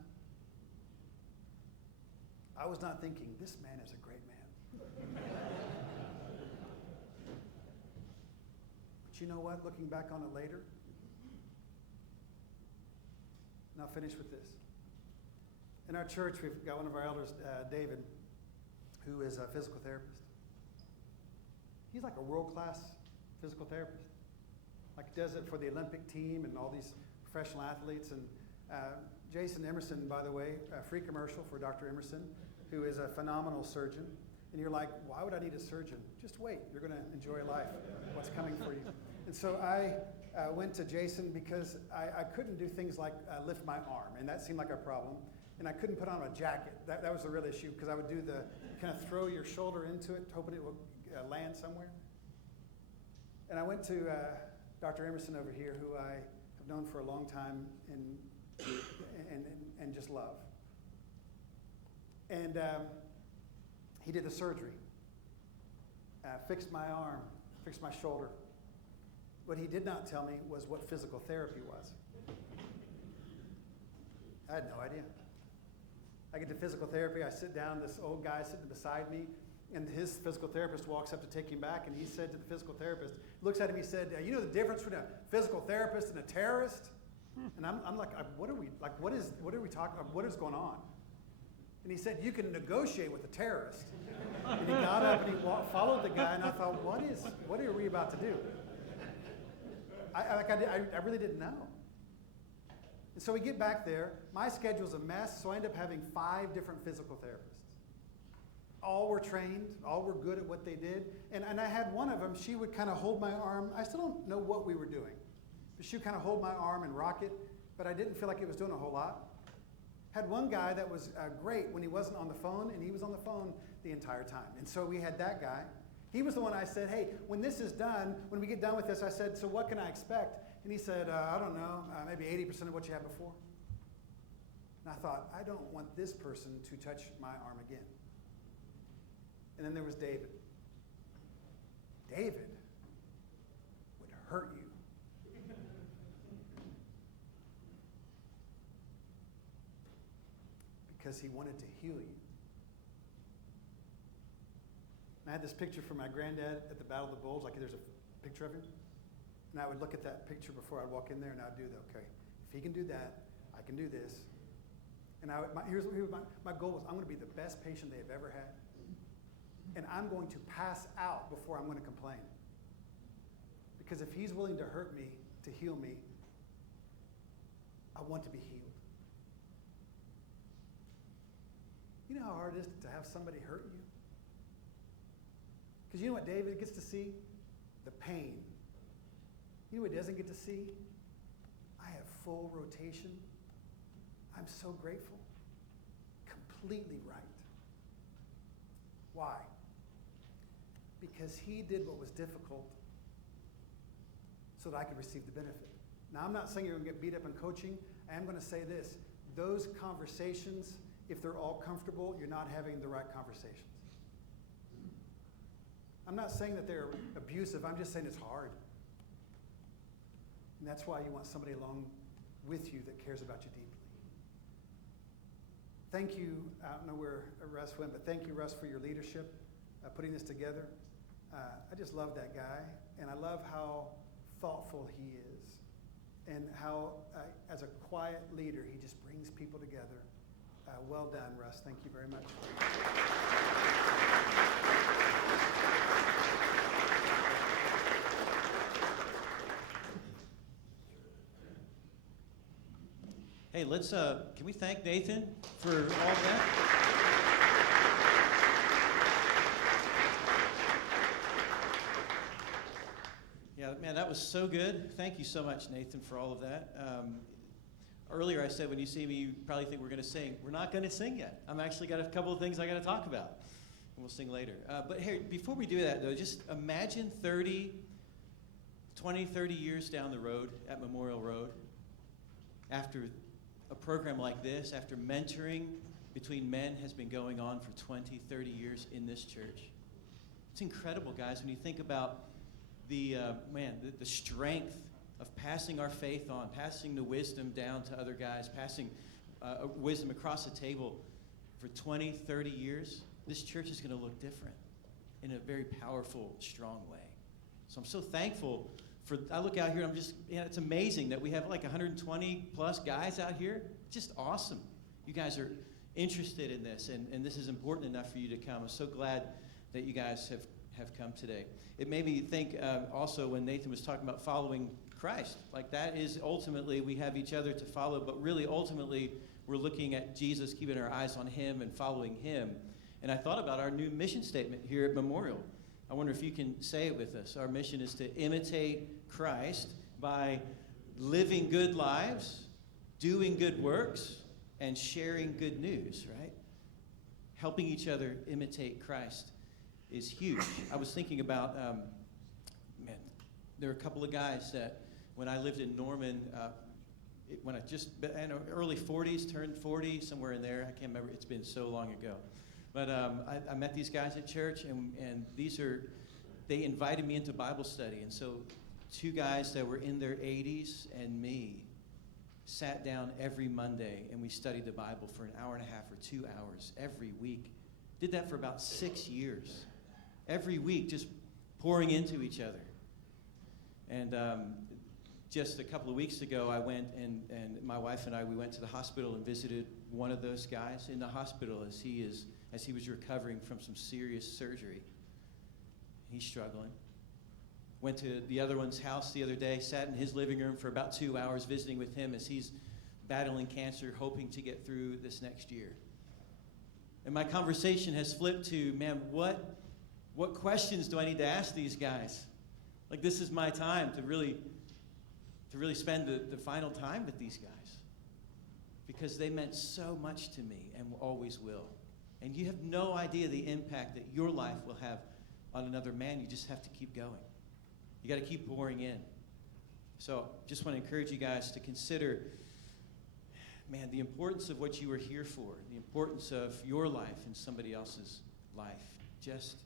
I was not thinking, this man is a great man. But you know what? Looking back on it later, and I'll finish with this. In our church, we've got one of our elders, David, who is a physical therapist. He's like a world-class physical therapist. Like does it for the Olympic team and all these professional athletes. And Jason Emerson, by the way, a free commercial for Dr. Emerson, who is a phenomenal surgeon. And you're like, why would I need a surgeon? Just wait. You're going to enjoy life. What's coming for you? And so I went to Jason because I couldn't do things like lift my arm, and that seemed like a problem. And I couldn't put on a jacket. That was the real issue, because I would do the kind of throw your shoulder into it, hoping it will land somewhere. And I went to Dr. Emerson over here, who I have known for a long time and just love. And he did the surgery, fixed my arm, fixed my shoulder. What he did not tell me was what physical therapy was. I had no idea. I get to physical therapy, I sit down, this old guy sitting beside me, and his physical therapist walks up to take him back, and he said to the physical therapist, looks at him, he said, you know the difference between a physical therapist and a terrorist? And I'm like, what are we talking about? What is going on? And he said, you can negotiate with a terrorist. And he got up and he followed the guy, and I thought, what are we about to do? I really didn't know. And so we get back there. My schedule's a mess, so I end up having 5 different physical therapists. All were trained, all were good at what they did. And I had one of them, she would kind of hold my arm. I still don't know what we were doing. But she would kind of hold my arm and rock it, but I didn't feel like it was doing a whole lot. Had one guy that was great when he wasn't on the phone, and he was on the phone the entire time. And so we had that guy. He was the one I said, hey, when this is done, when we get done with this, I said, so what can I expect? And he said, I don't know, maybe 80% of what you had before. And I thought, I don't want this person to touch my arm again. And then there was David. David would hurt you. Because he wanted to heal you. And I had this picture from my granddad at the Battle of the Bulge, like there's a picture of him. And I would look at that picture before I'd walk in there, and I'd do that. Okay, if he can do that, I can do this. And here's my goal was, I'm going to be the best patient they've ever had. And I'm going to pass out before I'm going to complain. Because if he's willing to hurt me, to heal me, I want to be healed. You know how hard it is to have somebody hurt you? Because you know what David gets to see? The pain. You know what he doesn't get to see? I have full rotation. I'm so grateful. Completely right. Why? Because he did what was difficult so that I could receive the benefit. Now, I'm not saying you're going to get beat up in coaching. I am going to say this. Those conversations, if they're all comfortable, you're not having the right conversations. I'm not saying that they're abusive. I'm just saying it's hard. And that's why you want somebody along with you that cares about you deeply. Thank you. I don't know where Russ went, but thank you, Russ, for your leadership, putting this together. I just love that guy, and I love how thoughtful he is, and how, as a quiet leader, he just brings people together. Well done, Russ. Thank you very much. Hey, can we thank Nathan for all of that? Yeah, man, that was so good. Thank you so much, Nathan, for all of that. Earlier I said when you see me, you probably think we're going to sing. We're not going to sing yet. I'm actually got a couple of things I got to talk about, and we'll sing later. But here, before we do that, though, just imagine 20, 30 years down the road at Memorial Road, after a program like this, after mentoring between men has been going on for 20, 30 years in this church. It's incredible, guys, when you think about the strength of passing our faith on, passing the wisdom down to other guys, passing wisdom across the table for 20, 30 years. This church is going to look different in a very powerful, strong way. So I'm so thankful. I look out here and it's amazing that we have like 120 plus guys out here. Just awesome. You guys are interested in this, and this is important enough for you to come. I'm so glad that you guys have come today. It made me think also when Nathan was talking about following Christ. Like that is ultimately, we have each other to follow, but really ultimately we're looking at Jesus, keeping our eyes on him and following him. And I thought about our new mission statement here at Memorial. I wonder if you can say it with us. Our mission is to imitate Christ by living good lives, doing good works, and sharing good news, right? Helping each other imitate Christ is huge. I was thinking about, there are a couple of guys that when I lived in Norman, when early 40s, turned 40, somewhere in there, I can't remember, it's been so long ago. But I met these guys at church, and these are they invited me into Bible study. And so 2 guys that were in their 80s and me sat down every Monday and we studied the Bible for an hour and a half or 2 hours every week. Did that for about 6 years. Every week, just pouring into each other. And just a couple of weeks ago, I went and my wife and I, we went to the hospital and visited one of those guys in the hospital as he was recovering from some serious surgery. He's struggling. Went to the other one's house the other day, sat in his living room for about 2 hours visiting with him as he's battling cancer, hoping to get through this next year. And my conversation has flipped to, man, what questions do I need to ask these guys? Like, this is my time to really spend the final time with these guys, because they meant so much to me and always will. And you have no idea the impact that your life will have on another man. You just have to keep going. You got to keep pouring in. So just want to encourage you guys to consider, man, the importance of what you are here for, the importance of your life in somebody else's life. Just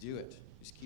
do it. Just keep